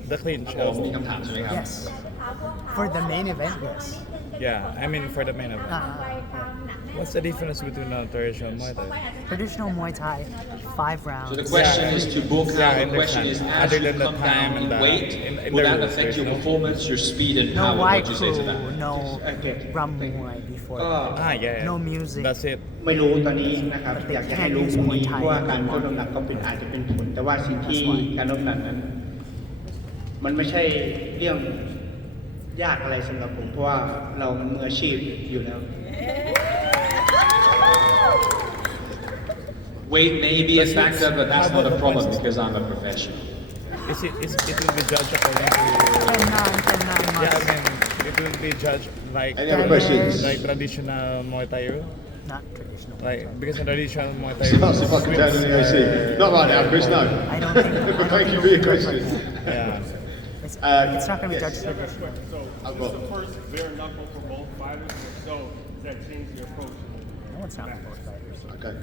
The clinch. มีคำถามใช่ไหมครับ Yes. For the main event, yes. Yeah, I mean for the main event. What's the difference between a traditional Muay Thai? Traditional Muay Thai, 5 rounds. So the question is to Buakaw, Yeah, I the question is understand. as Other you than the come time down and in the- weight, in will the that rules, affect your there's no- performance, your speed and No power? white What do you say to crew, that? no rum Muay before. Yeah. No music. That's it. ไม่รู้ตอนนี้นะครับอยากจะให้รู้ตรงนี้เพราะว่าการลดน้ำหนักก็เป็นอาจจะเป็นผลแต่ว่าสิ่งที่การลดน้ำหนักนั้นมันไม่ใช่เรื่อง ยากอะไรสำหรับผมเพราะว่าเรามืออาชีพอยู่แล้ว Weight may be a factor, but that's not a problem because I'm a professional. It will be judged according to. Yeah, I mean, it will be judged like. Any other questions? Like traditional Muay Thai rule. Not traditional. Like because in traditional Muay Thai So rule. if I can turn in the AC. Not right now, Chris, no. I don't think. But thank you for your question. Yeah. It's not going to be judged traditional. I've This got. is the first bare knuckle for both fighters, so does that change your approach? No one's not for both fighters. Okay.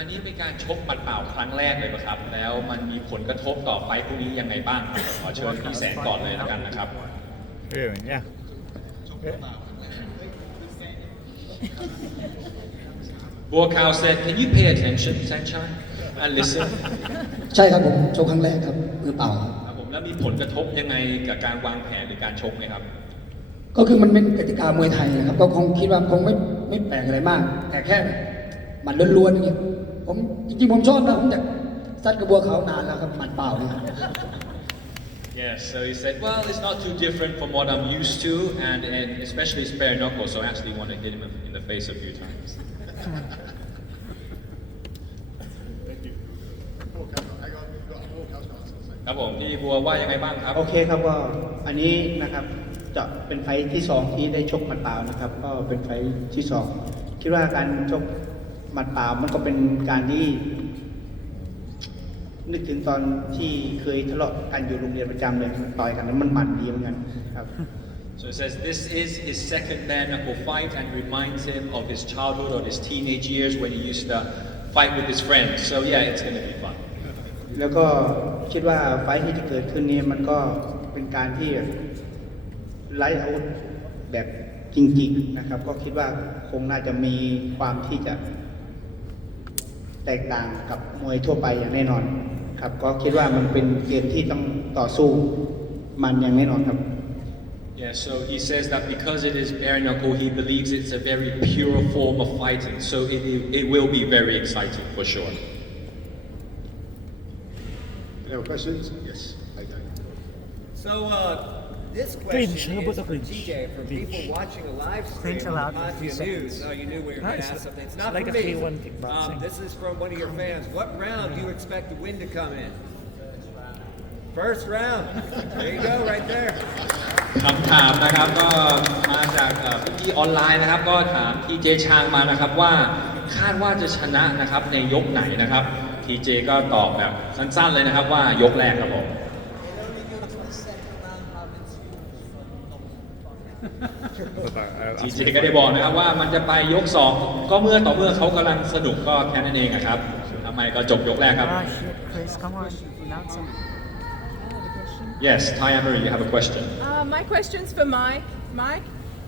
อันนี้เป็นการชกหมัดเปล่าครั้งแรกเลยครับแล้วมันมีผลกระทบต่อไฟท์พวกนี้ยังไงบ้างขอเชิญพี่แสนก่อนเลยแล้วกันนะครับ Really? Yeah. Buakaw said, "Can you pay attention, Saenchai, and listen?" ใช่ครับผมโชว์ครั้งแรกครับมือเปล่า ครับผมแล้วมีผลกระทบยังไงกับการวางแผนหรือการชกไหมครับ ก็คือมันเป็นกติกามวยไทยนะครับก็คงคิดว่าคงไม่แปลกอะไรมาก แต่แค่หมัดล้วนๆอย่างเงี้ยผมจริงๆผมชอบนะผมอยากซัดกระบัวเขานานแล้วครับหมัดเปล่าเนี่ย Yes, so he said, well, it's not too different from what I'm used to, and especially it's bare knuckle, so I actually want to hit him in the face a few times. Thank you. ครับผมพี่บัวว่ายังไงบ้างครับ โอเคครับก็อันนี้นะครับจะเป็นไฟท์ที่2ที่ได้ชกหมัดเปล่านะครับก็เป็นไฟท์ที่2คิดว่าการชกหมัดเปล่ามันก็เป็นการที่นึกถึงตอนที่เคยทะเลาะกันอยู่โรงเรียนประจำเลยต่อยกันแล้วมันดีเหมือนกันครับ So it says this is his second bare knuckle fight and reminds him of his childhood or his teenage years when he used to fight with his friends. So yeah, it's going to be fun. แล้วก็คิดว่าไฟท์ที่จะเกิดขึ้นนี้มันก็เป็นการที่ไล่อาวุธแบบจริงๆนะครับก็คิดว่าคงน่าจะมีความที่จะแตกต่างกับมวยทั่วไปอย่างแน่นอนครับก็คิดว่ามันเป็นเกมที่ต้องต่อสู้มันอย่างแน่นอนครับ Yeah, so he says that because it is bare knuckle, he believes it's a very pure form of fighting. So it will be very exciting for sure. Any other questions? Yes. Okay. So this question is for TJ, from people watching a live stream on Patia News. Oh, you knew we were going to ask something. It's not Like for a me. K1 kickboxing. This is from one of your fans. What round do you expect the win to come in? First round. There you go, right there. คำถามนะครับก็มาจากพี่ออนไลน์นะครับก็ถามทีเจชางมานะครับว่าคาดว่าจะชนะนะครับในยกไหนนะครับทีเจก็ตอบแบบสั้นๆเลยนะครับว่ายกแรกครับผมทีเจก็ได้บอกนะครับว่ามันจะไปยก2ก็เมื่อเขากำลังสนุกก็แค่นั้นเองครับทำไมก็จบยกแรกครับ Chris, come on, announce him. Yes, Thai Marie, you have a question. My question's for Mike. Mike,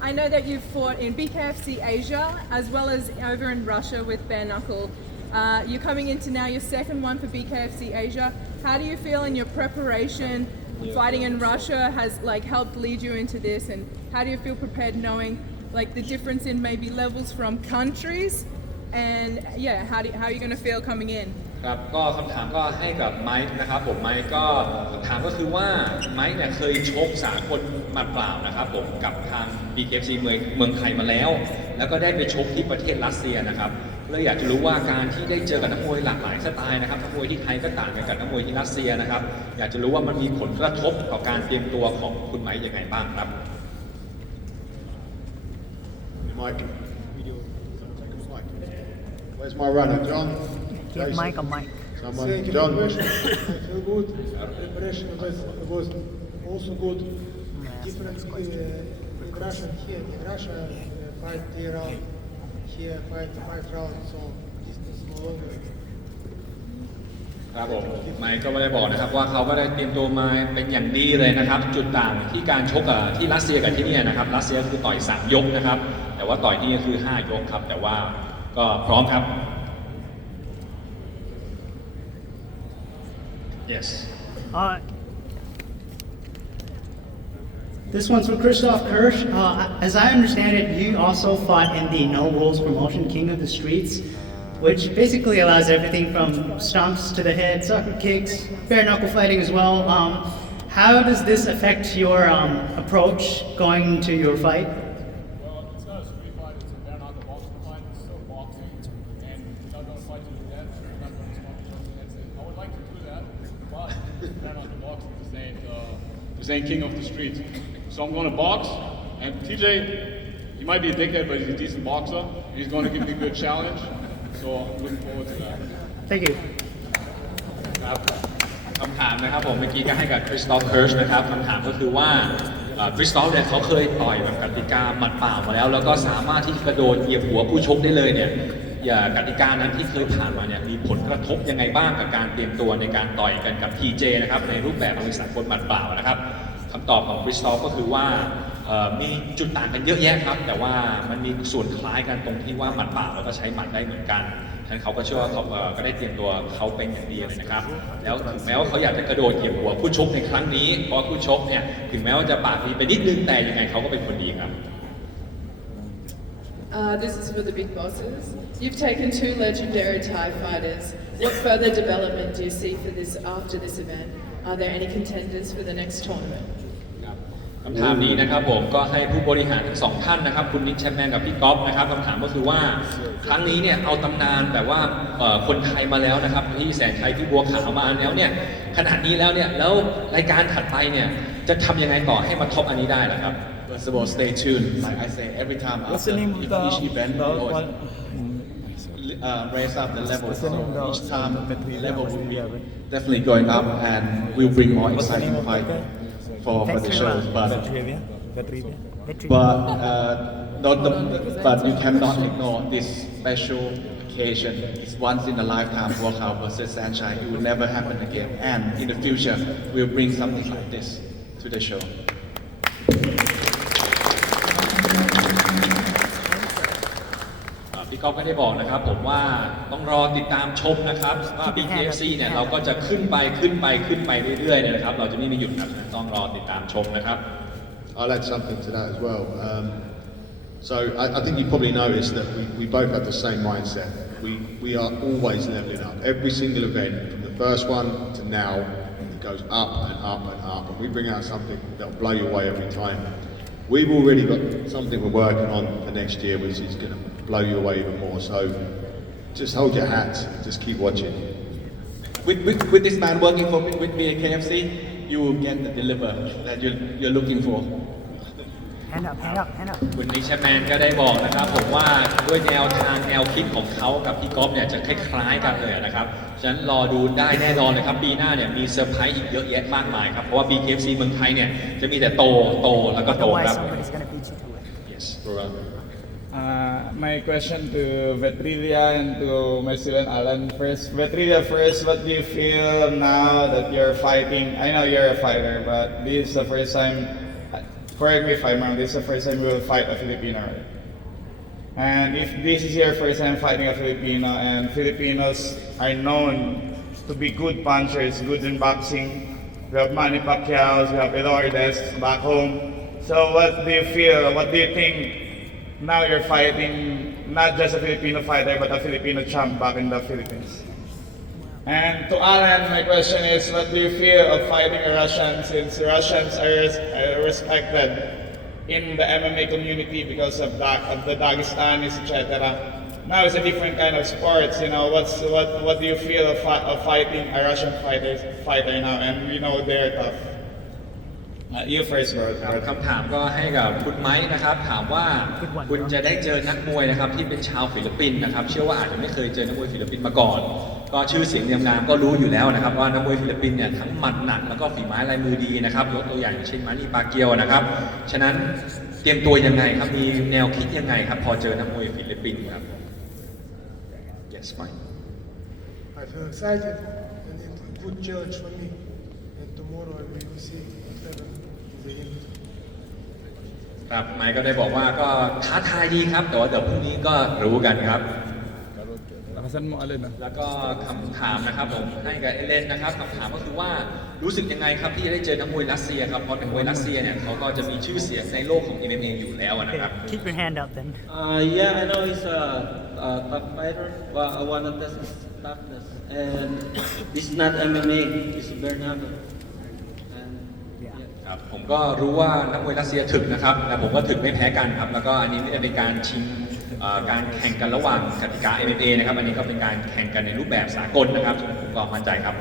I know that you've fought in BKFC Asia as well as over in Russia with bare knuckle. You're coming into now your second one for BKFC Asia. How do you feel in your preparation? Fighting in Russia has helped lead you into this, and how do you feel prepared knowing the difference in maybe levels from countries? And yeah, how are you going to feel coming in? ครับก็คำถามก็ให้กับไมค์นะครับผมไมค์ก็คำถามก็คือว่าไมค์เนี่ยเคยชกสากลหมัดเปล่านะครับผมกับทาง BKFC เมืองไทยมาแล้วแล้วก็ได้ไปชกที่ประเทศรัสเซียนะครับเลยอยากจะรู้ว่าการที่ได้เจอกับนักมวยหลากหลายสไตล์นะครับนักมวยที่ไทยก็ต่างกันกับนักมวยที่รัสเซียนะครับอยากจะรู้ว่ามันมีผลกระทบต่อการเตรียมตัวของคุณไมค์ยังไงบ้างครับ Mike. Where's my runner, John? Give Mike a mic. Someone, John. I feel good. Preparation was also good. Different in Russia here. In Russia, fight 3 rounds. Here, fight 5 rounds. So distance no longer. ครับผมไมค์ก็ไม่ได้บอกนะครับว่าเขาก็ได้เตรียมตัวมาเป็นอย่างดีเลยนะครับจุดต่างที่การชกที่รัสเซียกับที่นี่นะครับรัสเซียคือต่อย3ยกนะครับแต่ว่าต่อยที่นี่คือ5ยกครับแต่ว่าก็พร้อมครับ Yes. This one's for Kristof Kirsch. As I understand it, you also fought in the No Rules promotion, King of the Streets, which basically allows everything from stomps to the head, sucker kicks, bare knuckle fighting as well. how does this affect your approach going to your fight? Well, it's not a street fight, it's a bare knuckle boxing fight, it's still boxing, and we're not going to fight to the death, we're not going to stop each other. I would like to do that, but bare knuckle boxing this ain't king of the street. So I'm going to box, and TJ, he might be a dickhead, but he's a decent boxer. He's going to give me a good challenge, so I'm looking forward to that. Thank you. ครับคำถามนะครับผมเมื่อกี้ก็ให้กับคริสตอฟเคิร์ชนะครับคำถามก็คือว่าคริสตอฟเนี่ยเขาเคยต่อยแบบกติกาหมัดเปล่ามาแล้วแล้วก็สามารถที่จะกระโดดเหยียบหัวผู้ชกได้เลยเนี่ยกติกานั้นที่เคยผ่านมาเนี่ยมีผลกระทบยังไงบ้างกับการเตรียมตัวในการต่อยกันกับ TJ นะครับในรูปแบบมวยสากลหมัดเปล่านะครับคำตอบของคริสตอฟก็คือว่ามีจุดต่างกันเยอะแยะครับแต่ว่ามันมีส่วนคล้ายกันตรงที่ว่าหมัดเปล่าแล้วก็ใช้หมัดได้เหมือนกันฉะนั้นเขาก็เชื่อว่าเขาก็ได้เตรียมตัวเขาเป็นอย่างดีเลยนะครับแล้วถึงแม้ว่าเขาอยากจะกระโดดเหยียบหัวผู้ชกในครั้งนี้เพราะผู้ชกเนี่ยถึงแม้ว่าจะปากดีไปนิดนึงแต่ยังไงเขาก็เป็นคนดีครับ This is for the big bosses. You've taken two legendary Thai fighters. What further development do you see for this after this event? Are there any contenders for the next tournament? คำถามนี้นะครับผมก็ให้ผู้บริหารทั้งสองท่านนะครับคุณนิชแชมแมนกับพี่ก๊อฟนะครับคำถามก็คือว่าครั้งนี้เนี่ยเอาตำนานแบบว่าคนไทยมาแล้วนะครับที่แสนชัยที่บัวขาวมาแล้วเนี่ยขนาดนี้แล้วเนี่ยแล้วรายการถัดไปเนี่ยจะทำยังไงต่อให้มาท็อปอันนี้ได้ล่ะครับ First of all, stay tuned. Like I say, every time after each event, we always raise up the level. So each time the level will be definitely going up, and we'll bring more exciting fight for the shows. But you cannot ignore this special occasion. It's once in a lifetime. Buakaw versus Saenchai. It will never happen again. And in the future, we'll bring something like this to the show. พี่ก๊อฟก็ได้บอกนะครับผมว่าต้องรอติดตามชมนะครับว่า BKFC เนี่ยเราก็จะขึ้นไปเรื่อยๆนะครับเราจะไม่มีหยุดครับต้องรอติดตามชมนะครับ I'll add something to that as well. So I think you probably noticed that we both have the same mindset. We are always leveling up. Every single event, from the first one to now, it goes up and up and up. And we bring out something that'll blow you away every time. We've already got something we're working on for next year, which is going to blow you away even more. So just hold your hat, just keep watching. With this man working with BKFC, you will get the deliver that you're looking for. Hand up. คุณนิชแมนก็ได้บอกนะครับผมว่าด้วยแนวทางแนวคิดของเขากับพี่ก๊อฟเนี่ยจะคล้ายๆกันเลยนะครับฉะนั้นรอดูได้แน่นอนเลยครับปีหน้าเนี่ยมีเซอร์ไพรส์อีกเยอะแยะมากมายครับเพราะว่า BKFC เมืองไทยเนี่ยจะมีแต่โตแล้วก็โตครับ Yes. My question to Vetrilia and to Marcelo and Alan first. Vetrilia first, what do you feel now that you're fighting? I know you're a fighter, but this is the first time, correct me if I'm wrong, this is the first time you will fight a Filipino, right? And if this is your first time fighting a Filipino, and Filipinos are known to be good punchers, good in boxing, we have Manny Pacquiao, we have Elordes back home. So what do you feel, what do you think now you're fighting not just a Filipino fighter but a Filipino champ back in the Philippines? And to Alan, my question is, what do you feel of fighting a Russian since Russians are respected in the MMA community because of the Dagestanis, etc. Now it's a different kind of sports, you know, what do you feel of fighting a Russian fighter now, and we know they're tough. You first, bro. คำถามก็ให้กับคุณไม้นะครับถามว่าคุณจะได้เจอนักมวยนะครับที่เป็นชาวฟิลิปปินส์นะครับเชื่อว่าอาจจะไม่เคยเจอนักมวยฟิลิปปินส์มาก่อนก็ชื่อเสียงเรียงนามก็รู้อยู่แล้วนะครับว่านักมวยฟิลิปปินส์เนี่ยทั้งหมัดหนักแล้วก็ฝีไม้ลายมือดีนะครับยกตัวอย่างเช่นมานี่ปาเกียวนะครับฉะนั้นเตรียมตัวยังไงครับมีแนวคิดยังไงครับพอเจอนักมวยฟิลิปปินส์ครับ Yes, fine. I feel excited and it's a good challenge for me. And tomorrow I will see what happens in the end. ครับไมค์ก็ได้บอกว่าก็ท้าทายดีครับแต่ว่าเดี๋ยวพรุ่งนี้ก็รู้กันครับแล้วก็คำถามนะครับผมให้กับเอเลนนะครับคำถามก็คือว่ารู้สึกยังไงครับที่ได้เจอนักมวยรัสเซียครับเพราะนักมวยรัสเซียเนี่ยเขาก็จะมีชื่อเสียงในโลกของ MMA อยู่แล้วนะครับ Keep your hand up then. Yeah, I know he's a tough fighter, but I want to test his toughness. And this is not MMA, this is bare knuckle. And ครับผมก็รู้ว่านักมวยรัสเซียถึกนะครับแต่ผมก็ถึกไม่แพ้กันครับแล้วก็อันนี้เป็นการชิงการแข่งกันระหว่างกติกา MMA นะครับอันนี้ก็เป็นการแข่งกันในรูปแบบสากลนะครับผมก็มั่นใจครับ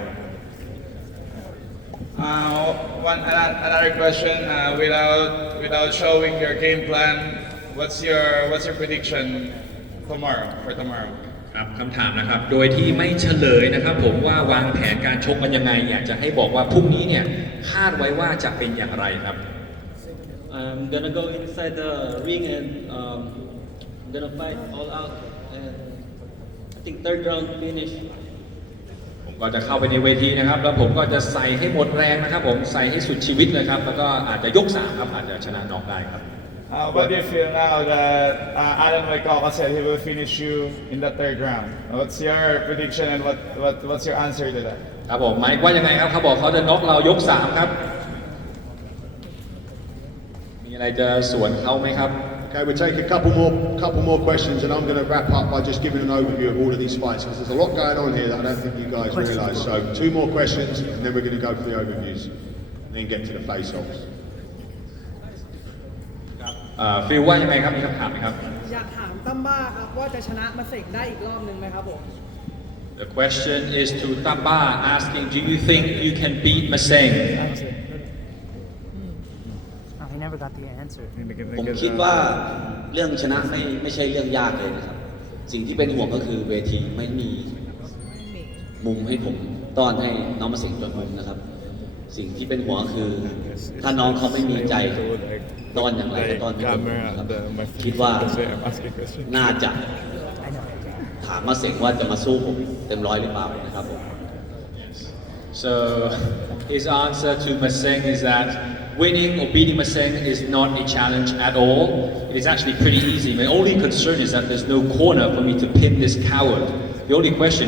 Another question, without showing your game plan, what's your prediction for tomorrow? ครับคำถามนะครับโดยที่ไม่เฉลยนะครับผมว่าวางแผนการชกกันยังไงอยากจะให้บอกว่าพรุ่งนี้เนี่ยคาดไว้ว่าจะเป็นอย่างไรครับ I'm gonna go inside the ring and I'm gonna fight all out and I think third round finish. ผมก็จะเข้าไปในเวทีนะครับแล้วผมก็จะใส่ให้หมดแรงนะครับผมใส่ให้สุดชีวิตเลยครับแล้วก็อาจจะยก3ครับอาจจะชนะน็อกได้ครับ What do you feel now that Alan Waikaka said he will finish you in the third round? What's your prediction and what's your answer to that? ครับผมไมค์ว่ายังไงครับเขาบอกเขาจะน็อกเรายก3ครับมีอะไรจะสวนเขาไหมครับ Okay, we'll take a couple more questions, and I'm going to wrap up by just giving an overview of all of these fights because there's a lot going on here that I don't think you guys realise. So 2 more questions, and then we're going to go for the overviews, and then get to the face-offs. ฟิลว่ายังไงครับมีคำถามไหมครับ อยากถามตั้มบ้าครับว่าจะชนะมาเสกได้อีกรอบหนึ่งไหมครับผม The question is to Tamba asking, do you think you can beat Maseng? He never got the answer. ผมคิดว่าเรื่องชนะไม่ใช่เรื่องยากเลยนะครับสิ่งที่เป็นห่วงก็คือเวทีไม่มีมุมให้ผมต้อนให้น้องมาเสิงจนมุมนะครับสิ่งที่เป็นห่วงก็คือถ้าน้องเขาไม่มีใจต้อนอย่างไรก็ต้อนไม่จนมุมนะครับคิดว่าน่าจะถามมาเสิงว่าจะมาสู้ผมเต็มร้อยหรือเปล่านะครับผม So his answer to Maseng is that winning or beating Maseng is not a challenge at all. It is actually pretty easy. My only concern is that there's no corner for me to pin this coward. The only question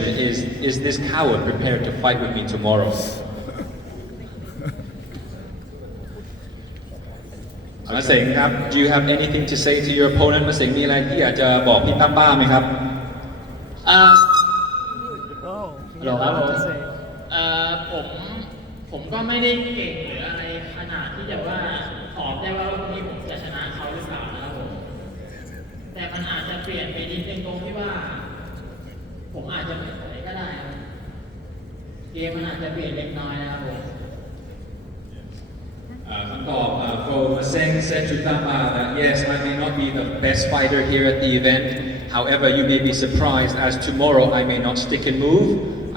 is this coward prepared to fight with me tomorrow? Maseng ครับ do you have anything to say to your opponent? Maseng มีอะไรที่อยากจะบอกพี่ตั้มบ้าไหมครับ ฮัลโหลครับผมก็ไม่ได้เก่งหรืออะไรขนาดที่จะว่าตอบได้ว่าวันนี้ผมจะชนะเขาหรือเปล่านะครับผมแต่มันอาจจะเปลี่ยนไปนิดนึงตรงที่ว่าผมอาจจะไม่สวยก็ได้เกมมันอาจจะเปลี่ยนเล็กน้อยนะครับผม คำตอบ for Maseng said to Tamba that yes, I may not be the best fighter here at the event. However, you may be surprised as tomorrow I may not stick and move.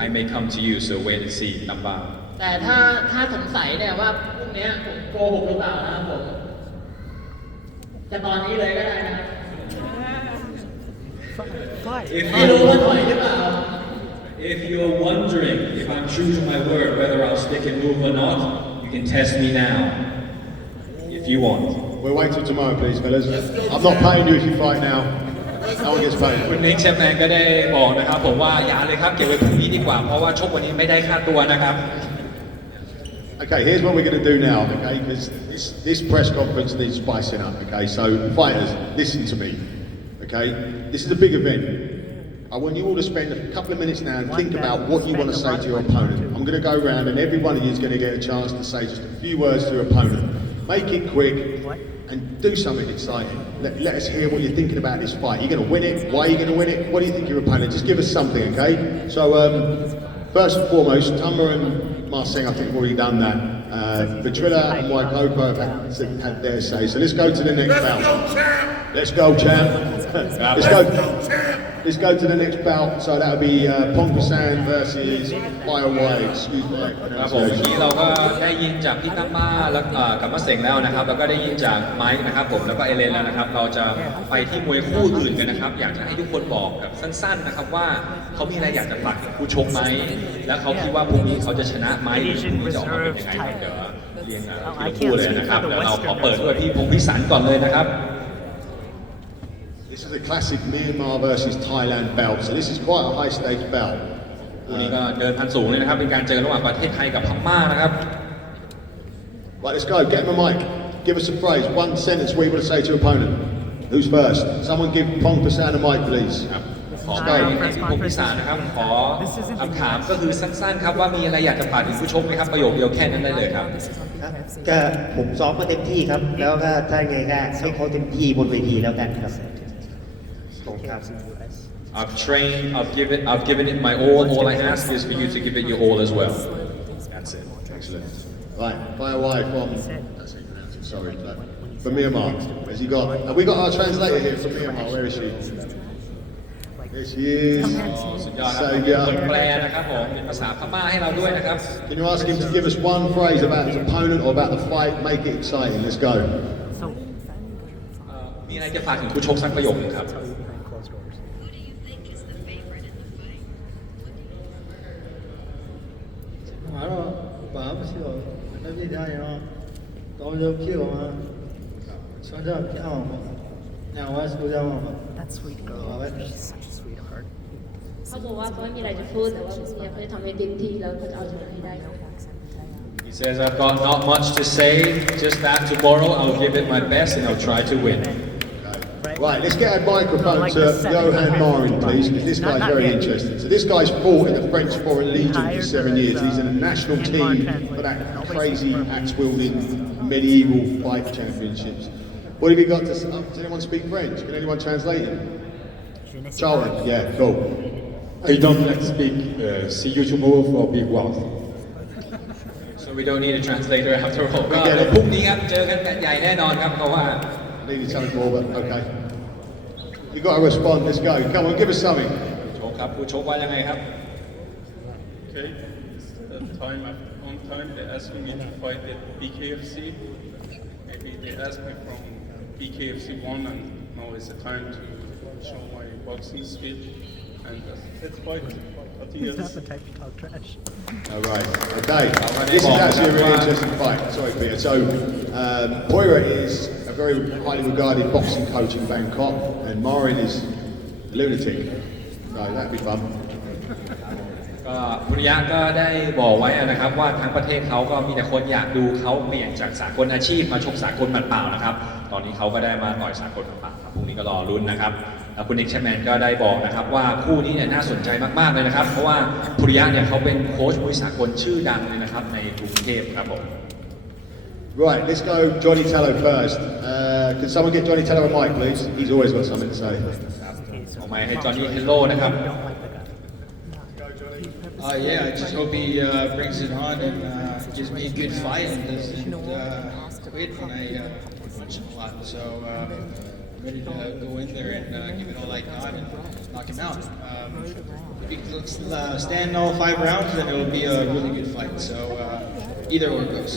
I may come to you, so wait and see, Tamba. แต่ถ้าสงสัยเนี่ยว่าพรุ่งนี้ผมโกหกหรือเปล่านะครับผมจะตอนนี้เลยก็ได้นะไม่รู้ว่าถอยหรือเปล่า If you're wondering if I'm true to my word, whether I'll stick and move or not, you can test me now, if you want. We'll wait till tomorrow, please, fellas. I'm not paying you if you fight now. No one gets paid. คุณนิกแชมแมนก็ได้บอกนะครับผมว่าอย่าเลยครับเก็บไว้พรุ่งนี้ดีกว่าเพราะว่าชกวันนี้ไม่ได้ค่าตัวนะครับ Okay, here's what we're going to do now, okay, because this press conference needs spicing up, okay, so fighters, listen to me, okay, this is a big event. I want you all to spend a couple of minutes now and think about what you want to say to your opponent. I'm going to go around and every one of you is going to get a chance to say just a few words to your opponent. Make it quick and do something exciting. Let us hear what you're thinking about this fight. You're going to win it? Why are you going to win it? What do you think of your opponent? Just give us something, okay? So, first and foremost, Tamba and Marseng, I think have already done that. Petrilla and Waikoko have had their say. So let's go to the next bout. Let's go, champ. Let's go to the next bout. So that'll be Pongpisan versus Pirani. Excuse me. ครับผมเมื่อกี้เราก็ได้ยินจากพี่ตั้มบ้าแล้วกับมะเสงแล้วนะครับแล้วก็ได้ยินจากไมค์นะครับผมแล้วก็เอเลนแล้วนะครับเราจะไปที่มวยคู่อื่นกันนะครับอยากจะให้ทุกคนบอกแบบสั้นๆนะครับว่าเขามีอะไรอยากจะฝากถึงผู้ชกไหมและเขาคิดว่าพรุ่งนี้เขาจะชนะไหมหรือพรุ่งนี้จะออกมาเป็นยังไงเดี๋ยวเรียนทีละคู่เลยนะครับเดี๋ยวเราขอเปิดด้วยพี่พงพิสันก่อนเลยนะครับ This is a classic Myanmar versus Thailand belt, so this is quite a high stakes belt. คู่นี้ก็เดินพันสูงเลยนะครับเป็นการเจอระหว่างประเทศไทยกับพม่านะครับ Right, let's go. Get him a mic. Give us a phrase. One sentence we want to say to your opponent. Who's first? Someone give Pongpisan a mic, please. ขอไปพงพิสารนะครับขอคำถามก็คือสั้นๆครับว่ามีอะไรอยากจะฝากถึงผู้ชมไหมครับประโยคเดียวแค่นั้นได้เลยครับ ก็ผมซ้อมมาเต็มที่ครับ แล้วก็ถ้าไงก็ให้เขาเต็มที่บนเวทีแล้วกันครับผมครับ I've trained, I've given it my all. All I ask is for you to give it your all as well. That's it. Excellent. Right, fire away from, sorry, from Myanmar. Where's he got? Have we got our translator here from Myanmar? Where is she? There she is. สุดยอดครับมีคนแปลนะครับผมเป็นภาษาพม่าให้เราด้วยนะครับ Can you ask him to give us one phrase about his opponent or about the fight? Make it exciting. Let's go. มีอะไรจะฝากถึงผู้ชมสักประโยคนึงครับ That's sweet girl. She's such a sweetheart. เขาบอกว่าเขาไม่มีอะไรจะพูดแต่ว่าเขาจะทำให้เต็มที่แล้วเขาจะเอาชนะให้ได้ He says I've got not much to say, just that tomorrow I'll give it my best and I'll try to win. Right, let's get a microphone to Yohann Marin, please, because this guy's very interesting. So this guy's fought in the French Foreign Legion for 7 years. He's in the national team for that crazy axe-wielding medieval fight championships. What have you got to say? Does anyone speak French? Can anyone translate him? Charlton, yeah, cool. I don't like to speak. See you tomorrow for a big one. So we don't need a translator after all. ก็เดี๋ยวพรุ่งนี้ครับเจอกันแบบใหญ่แน่นอนครับเพราะว่า Needed something more, but okay. You got to respond. Let's go. Come on, give us something. โชคครับผู้ชกว่ายังไงครับ Okay, on time they asked me to fight at BKFC. Maybe they asked me from BKFC 1 and now is the time to show my boxing skill. And let's fight. He's not the type to talk trash. All right. Okay. This is actually a really interesting fight. Sorry, Peter. So, Pouriya is a very highly regarded boxing coach in Bangkok, and Marin is a lunatic. So that'd be fun. ก็ปุริยะก็ได้บอกไว้นะครับว่าทั้งประเทศเขาก็มีแต่คนอยากดูเขาเปลี่ยนจากสากลอาชีพมาชกสากลหมัดเปล่านะครับตอนนี้เขาก็ได้มาต่อยสากลหมัดเปล่าครับพรุ่งนี้ก็รอลุ้นนะครับแล้วคุณนิกแชมแมนก็ได้บอกนะครับว่าคู่นี้เนี่ยน่าสนใจมากๆเลยนะครับเพราะว่าปุริยะเนี่ยเขาเป็นโค้ชมวยสากลชื่อดังเลยนะครับในกรุงเทพครับผม Right, let's go Johnny Tello first. Can someone get Johnny Tello a mic, please? He's always got something to say. เอาไมค์ให้จอห์นนี่เทลโล่นะครับ Yeah, I just hope he brings it on and gives me a good fight and doesn't quit when I punch him a lot. So I'm ready to go in there and give it all I got and knock him out. If he can stand all 5 rounds, then it will be a really good fight. So either one goes.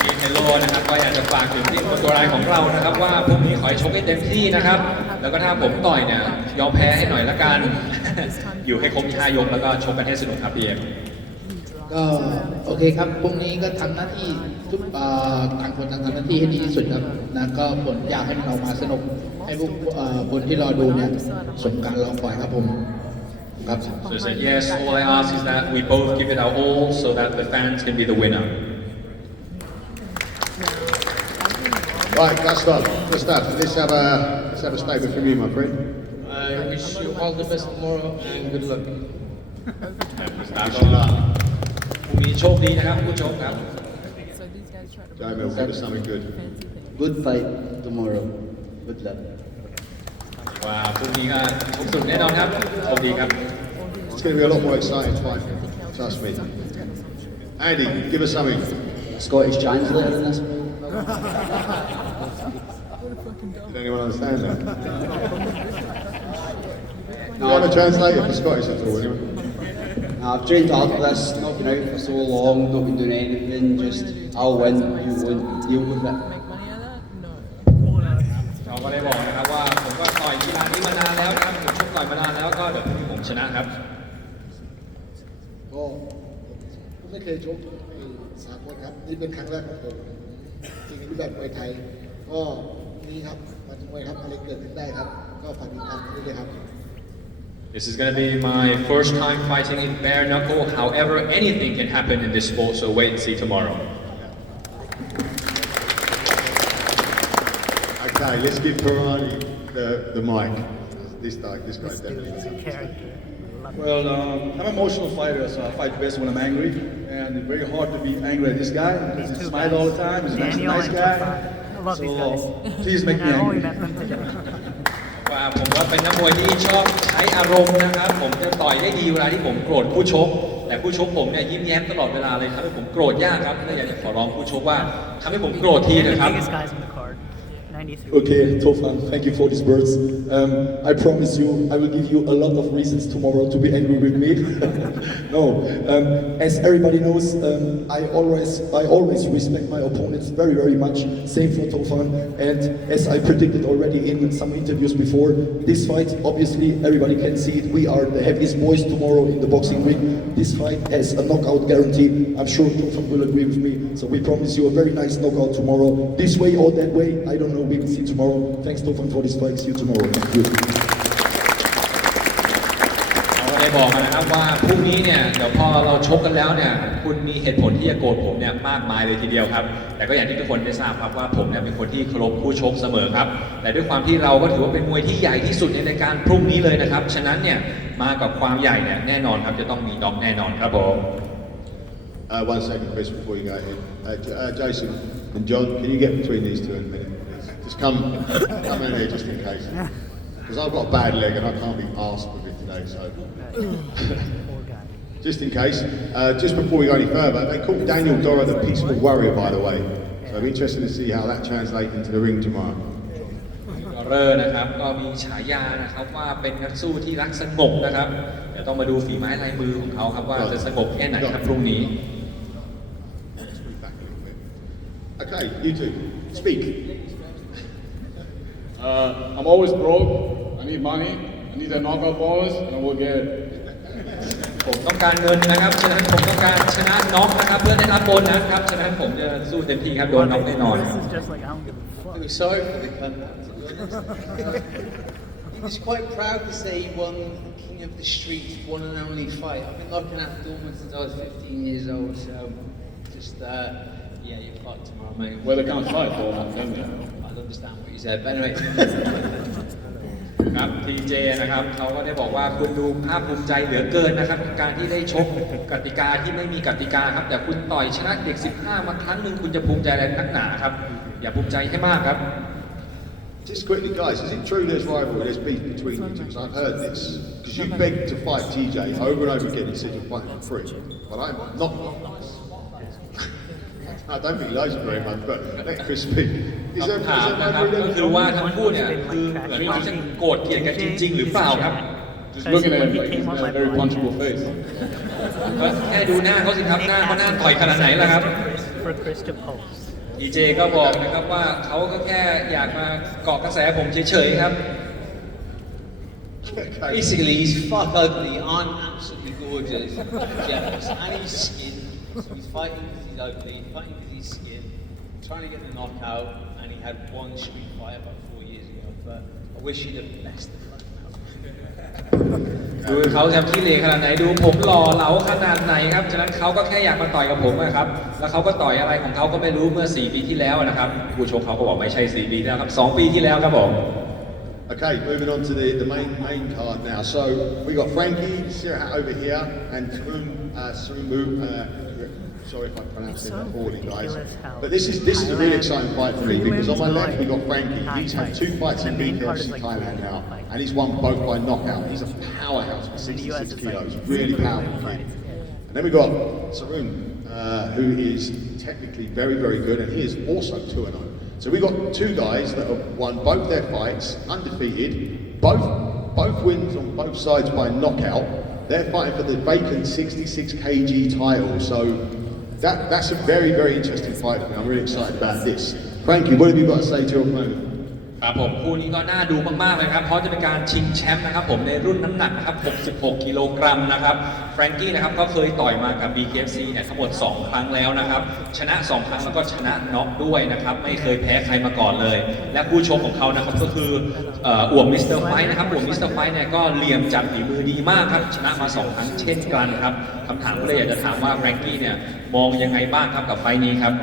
ทีเทลโลนะครับก็อยากจะฝากถึงทีมคนตัวร้ายของเรานะครับว่าพรุ่งนี้ขอให้ชกให้เต็มที่นะครับแล้วก็ถ้าผมต่อยเนี่ยยอมแพ้ให้หน่อยละกัน อยู่ให้ครบ5 ยกแล้วก็ชกกันให้สนุกครับพี่เอ็ม ก็โอเคครับพรุ่งนี้ก็ทำหน้าที่ทุกต่างคนต่างทำหน้าที่ให้ดีที่สุดครับนะก็ผลอยากให้มันออกมาสนุกให้พวกคนที่รอดูเนี่ยสมการรอคอยครับผมครับ So I said yes. All I ask is that we both give it our all so that the fans can be the winner. Right, Gustaf, let's have a statement from you, my friend. I wish you all the best tomorrow and good luck. พรุ่งนี้โชคดีนะครับผู้ชมครับ Joemil, give us something good. Good fight tomorrow. Good luck. ว้าวพรุ่งนี้ก็ชกสนุกแน่นอนครับโชคดีครับ It's going to be a lot more exciting fight. Trust me. Andy, give us something. Scottish translator in this. Did anyone understand that? Do you have a translator for Scottish at all, anyone? I've trained hard for this, not been out for so long, not been doing anything, just I'll win, you win, deal with it. เราก็ได้บอกนะครับว่าผมก็ต่อยกีฬานี้มานานแล้วนะครับผมชกต่อยมานานแล้วก็เดี๋ยวผมชนะครับ ก็ผมไม่เคยชกสากลครับนี่เป็นครั้งแรกของผมจริงๆรูปแบบมวยไทยก็นี่ครับมันมวยครับอะไรเกิดขึ้นได้ครับก็ฝากติดตามด้วยเลยครับ This is going to be my first time fighting in bare knuckle. However, anything can happen in this sport, so wait and see tomorrow. Okay, let's give Pirani the the mic. This guy definitely. Well, I'm an emotional fighter, so I fight best when I'm angry, and it's very hard to be angry at this guy because he smiles all the time. He's a nice guy. So please make me angry. ว่าผมว่าเป็นนักมวยที่ชอบใช้อารมณ์นะครับผมจะต่อยได้ดีเวลาที่ผมโกรธผู้ชกแต่ผู้ชกผมเนี่ยยิ้มแย้มตลอดเวลาเลยทำให้ผมโกรธยากครับก็อยากจะขอร้องผู้ชกว่าทำให้ผมโกรธทีนะครับ Okay, Tofan, thank you for these words. I promise you, I will give you a lot of reasons tomorrow to be angry with me. No, as everybody knows, I always respect my opponents very, very much. Same for Tofan. And as I predicted already in some interviews before, this fight, obviously, everybody can see it. We are the heaviest boys tomorrow in the boxing ring. This fight has a knockout guarantee. I'm sure Tofan will agree with me. So we promise you a very nice knockout tomorrow. This way or that way, I don't know. We will see tomorrow. Thanks, Tofan, for this fight. See you tomorrow. Thank you. เราได้บอกนะครับว่าพรุ่งนี้เนี่ยเดี๋ยวพอเราชกกันแล้วเนี่ยคุณมีเหตุผลที่จะโกรธผมเนี่ยมากมายเลยทีเดียวครับแต่ก็อย่างที่ทุกคนได้ทราบครับว่าผมเนี่ยเป็นคนที่เคารพผู้ชกเสมอครับแต่ด้วยความที่เราก็ถือว่าเป็นมวยที่ใหญ่ที่สุดในรายการพรุ่งนี้เลยนะครับฉะนั้นเนี่ยมากับความใหญ่เนี่ยแน่นอนครับจะต้องมีน็อกแน่นอนครับผม One second, Chris, before you go ahead. Jason and John, can you get between these two in a minute? Just come in here just in case. Because I've got a bad leg and I can't be arsed with it today, so. Just in case. Just before we go any further, they call Daniel Dorrer the peaceful warrior, by the way. So I'm interested to see how that translates into the ring tomorrow. Dorrer นะครับก็มีฉายานะครับว่าเป็นนักสู้ที่รักสงบนะครับเดี๋ยวต้องมาดูฝีไม้ลายมือของเขาครับว่าจะสงบแค่ไหนครับพรุ่งนี้ Okay, you two, speak. I'm always broke. I need money. I need a knockout bonus, and I will get it. ผมต้องการเงินนะครับฉะนั้นผมต้องการชนะน็อกนะครับเพื่อได้รับโบนัสครับฉะนั้นผมจะสู้เต็มที่ครับโดนน็อกแน่นอน I'm sorry for the cunt. He was quite proud to say he won King of the Streets, one and only fight. I've been knocking out Dorman since I was 15 years old, so just yeah, you're fucked tomorrow, mate. Well, they can't fight for that, can they? I don't understand what you said, but anyway. ครับทีเจนะครับเขาก็ได้บอกว่าคุณดูภาคภูมิใจเหลือเกินนะครับการที่ได้ชกกติกาที่ไม่มีกติกาครับแต่คุณต่อยชนะเด็ก15มาครั้งหนึ่งคุณจะภูมิใจอะไรนักหนาครับอย่าภูมิใจให้มากครับ Just quickly, guys, is it true there's rivalry, there's beef between you two? Because I've heard this. Because you begged to fight TJ over and over again. You said you're fighting for free. But I'm not. I don't think he knows it very much, but let Chris speak. Is there ถามนะครับก็คือว่าทั้งคู่เนี่ยคือเหมือนเขาจะโกรธเกลียดกันจริงๆหรือเปล่าครับ Just looking at him like he's got a very punchable face. แค่ดูหน้าเขาสิครับหน้าเขาหน้าต่อยขนาดไหนล่ะครับ ดีเจก็บอกนะครับว่าเขาก็แค่อยากมาเกาะกระแสผมเฉยๆครับ Basically, he's fuck ugly. I'm absolutely gorgeous. Jealous. And he's skin. So he's fighting because he's ugly, fighting because he's skin, trying to get the knockout, and he had one street fight about 4 years ago. But I wish you the best of luck. ดูเขาทำที่เลขนาดไหนดูผมหล่อเหลาขนาดไหนครับฉะนั้นเขาก็แค่อยากมาต่อยกับผมนะครับแล้วเขาก็ต่อยอะไรของเขาก็ไม่รู้เมื่อ4 ปีที่แล้วนะครับผู้ชกเขาก็บอกไม่ใช่4 ปีที่แล้วครับ2 ปีที่แล้วครับผม Okay, moving on to the main card now. So we got Frankie Sirhat over here and Srioumboo. Sorry if I pronounced it poorly, guys. But this is a really exciting fight for me because on my left we got Frankie. He's had 2 fights in BKFC Thailand now, and he's won both by knockout. He's a powerhouse for 66 kilos, really powerful kid. And then we got Sarun, who is technically very, very good, and he is also 2-0. So we got 2 guys that have won both their fights, undefeated, both wins on both sides by knockout. They're fighting for the vacant 66 kg title. So that's a very, very interesting fight for me. I'm really excited about this. Frankie, what have you got to say to your opponent? ครับผมคู่นี้ก็น่าดูมากๆเลยครับเพราะจะเป็นการชิงแชมป์นะครับผมในรุ่นน้ำหนักนะครับ66 กิโลกรัมนะครับแฟรงกี้นะครับก็เคยต่อยมากับ BKFC เนี่ยทั้งหมด2 ครั้งแล้วนะครับชนะ2 ครั้งแล้วก็ชนะน็อกด้วยนะครับไม่เคยแพ้ใครมาก่อนเลยและคู่ชกของเขานะครับก็คืออ่วมมิสเตอร์ไฟท์นะครับอ่วมมิสเตอร์ไฟท์เนี่ยก็เหลี่ยมจับฝีมือดีมากครับชนะมา2 ครั้งเช่นกันครับคำถามก็เลยอยากจะถามว่าแฟรงกี้เนี่ยมองยังไงบ้างครับกับไฟท์นี้ครับ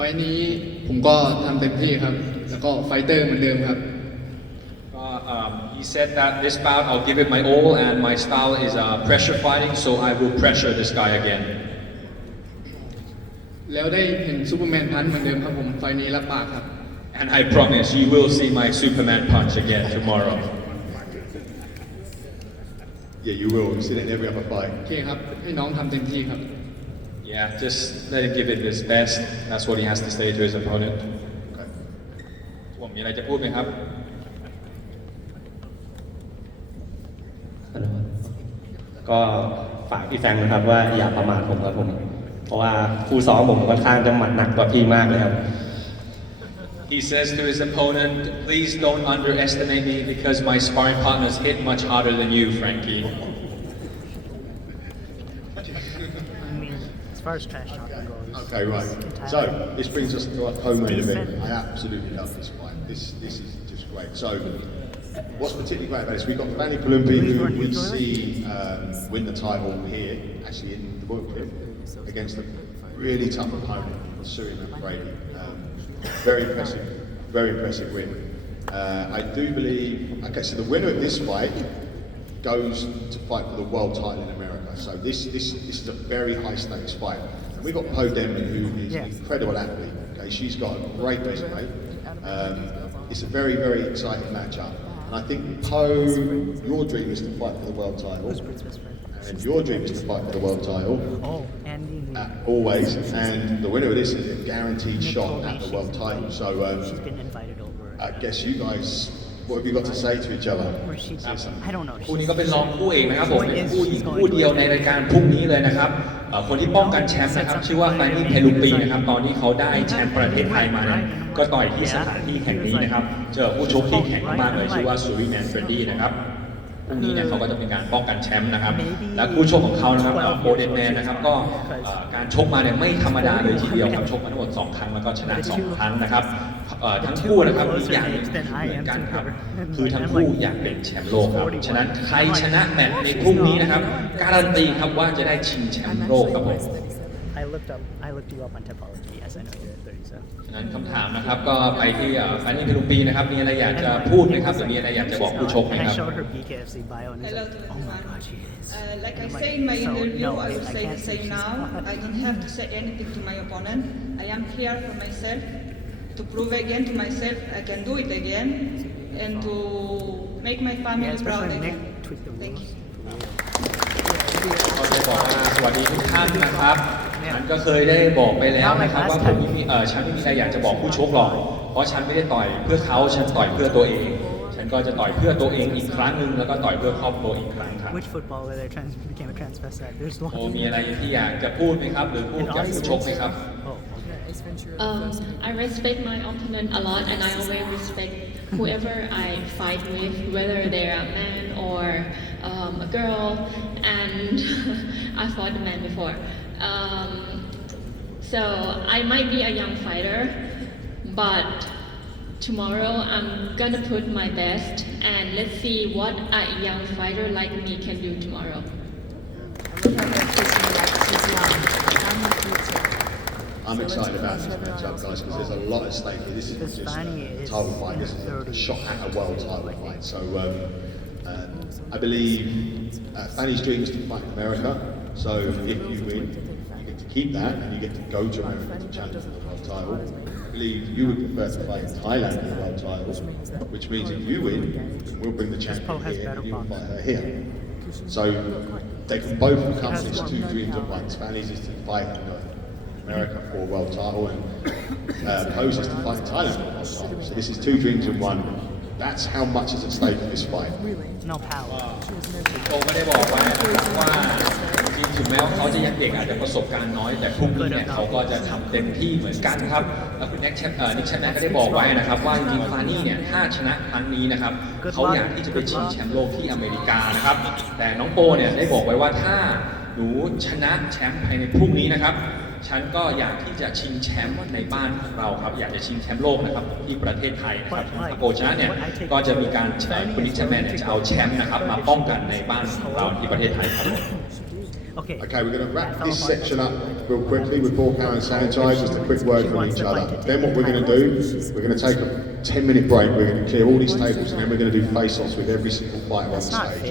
ไฟล์นี้ผมก็ทำเต็มที่ครับแล้วก็ไฟเตอร์เหมือนเดิมครับ He said that this bout I'll give it my all and my style is pressure fighting so I will pressure this guy again แล้วได้เห็นซูเปอร์แมนพันเหมือนเดิมครับผมไฟล์นี้รับปากครับ and I promise you will see my Superman punch again tomorrow Yeah, you will. You've seen it in every other fight. โอเคครับให้น้องทำเต็มที่ครับ Yeah, just let him give it his best. That's what he has to say to his opponent. ผมมีอะไรจะพูดไหมครับ ก็ฝากพี่แฟงนะครับว่าอย่าประมาทผมครับผมเพราะว่าคู่ซ้อมผมค่อนข้างจะหมัดหนักกว่าพี่มากเลยครับ He says to his opponent, please don't underestimate me because my sparring partners hit much harder than you, Frankie. I mean, as far as trash talking goes. Okay, right. So this brings us to our co-main event. I absolutely love this fight. This is just great. So what's particularly great about this? We've got Fani Peloumpi, who we see win the title here, actually in the Buakaw, against a really tough opponent, Srioumboo. Very impressive win. I do believe. Okay, so the winner of this fight goes to fight for the world title in America. So this is a very high stakes fight. And we've got Denman, who is an incredible athlete. Okay, she's got a great resume. It's a very exciting matchup. And I think your dream is to fight for the world title. And your dream is to fight for the world title. Always. And the winner of this is a guaranteed shot at the world title. So I guess you guys, what have you got to say to each other? I don't know. คู่นี้ก็เป็นรองคู่เอกนะครับผมเป็นคู่หญิงคู่เดียวในรายการพรุ่งนี้เลยนะครับคนที่ป้องกันแชมป์นะครับชื่อว่าฟานี่เพลูปีนะครับตอนนี้เขาได้แชมป์ประเทศไทยมานั้นก็ต่อยที่สถานที่แห่งนี้นะครับเจอผู้ชกที่แข็งมากเลยชื่อว่าซูริแมนเฟรดดี้นะครับพรุ่งนี้เนี่ยเขาก็จะเป็นการป้องกันแชมป์นะครับและคู่ชกของเขานะครับโเดนแมนนะครับก็การชกมาเนี่ยไม่ธรรมดาเลยทีเดียวครับชกมาทั้งหมด2 ครั้งแล้วก็ชนะ2 ครั้งนะครับทั้งคู่นะครับมีอย่างหนึ่งเหมือนกันครับคือทั้งคู่อยากเป็นแชมป์โลกครับฉะนั้นใครชนะแมตช์ในพรุ่งนี้นะครับการันตีครับว่าจะได้ชิงแชมป์โลกครับผม I looked you up on topology. Yes, I know you're at 37. งั้นคำถามนะครับก็ไปที่ฟานี่เพลูปีนะครับมีอะไรอยากจะพูดไหมครับหรือมีอะไรอยากจะบอกผู้ชกไหมครับ I showed her BKFC bio and it's like, oh my god, she is. Like I say in my interview, I will say the same now. I don't have to say anything to my opponent. I am here for myself, to prove again to myself I can do it again, and to make my family proud again. Thank you. ก็ได้บอกว่าสวัสดีทุกท่านนะครับฉันก็เคยได้บอกไปแล้วนะครับว่าผมฉันไม่มีอะไรอยากจะบอกผู้ชกหรอกเพราะฉันไม่ได้ต่อยเพื่อเขาฉันต่อยเพื่อตัวเองฉันก็จะต่อยเพื่อตัวเองอีกครั้งหนึ่งแล้วก็ต่อยเพื่อครอบครัวอีกครั้งครับ Which footballer there became a transvestite? There's one. มีอะไรที่อยากจะพูดไหมครับหรือพูดกับผู้ชกไหมครับ I respect my opponent a lot, and I always respect whoever I fight with, whether they're a man or a girl. And I fought a man before, so I might be a young fighter, but tomorrow I'm gonna put my best, and let's see what a young fighter like me can do tomorrow. I'm excited about this matchup, guys, because there's a lot at stake here. This isn't just a title fight, this is a shot at a world title fight. So I believe Fani's dream is to fight in America, so if you win, you get to keep that and you get to go to America to challenge for the world title. I believe you would prefer to fight in Thailand for the world title, which means if you win, we'll bring the champion here and you'll fight her here. So they can both accomplish 2 dreams at once. Fani's is to fight in America for a world title and Po's is to fight in Thailand for a world title. So this is 2 dreams in one. That's how much is at stake in this fight. No power. โอก็ได้บอกไว้นะครับว่าจริงถึงแม้ว่าเขาจะยังเด็กอาจจะประสบการณ์น้อยแต่พรุ่งนี้เนี่ยเขาก็จะทำเต็มที่เหมือนกันครับแล้วคุณนิกแชมป์ก็ได้บอกไว้นะครับว่าจริงๆฟานี่เนี่ยถ้าชนะครั้งนี้นะครับเขาอยากที่จะไปชิงแชมป์โลกที่อเมริกานะครับแต่น้องโปเนี่ยได้บอกไว้ว่าถ้าหนูชนะแชมป์ภายในพรุ่งนี้นะครับฉันก็อยากที่จะชิงแชมป์ในบ้านของเราครับอยากจะชิงแชมป์โลกนะครับที่ประเทศไทยนะครับถ้าโกชนะเนี่ยก็จะมีการคุณนิกแชมป์เนี่ยจะเอาแชมป์นะครับมาป้องกันในบ้านของเราที่ประเทศไทยครับ Okay. Okay, we're going to wrap this section up real quickly with Buakaw and Saenchai, just a quick word from each other. Then what we're going to do, we're going to take a 10-minute break, we're going to clear all these tables, and then we're going to do face-offs with every single fighter on the stage.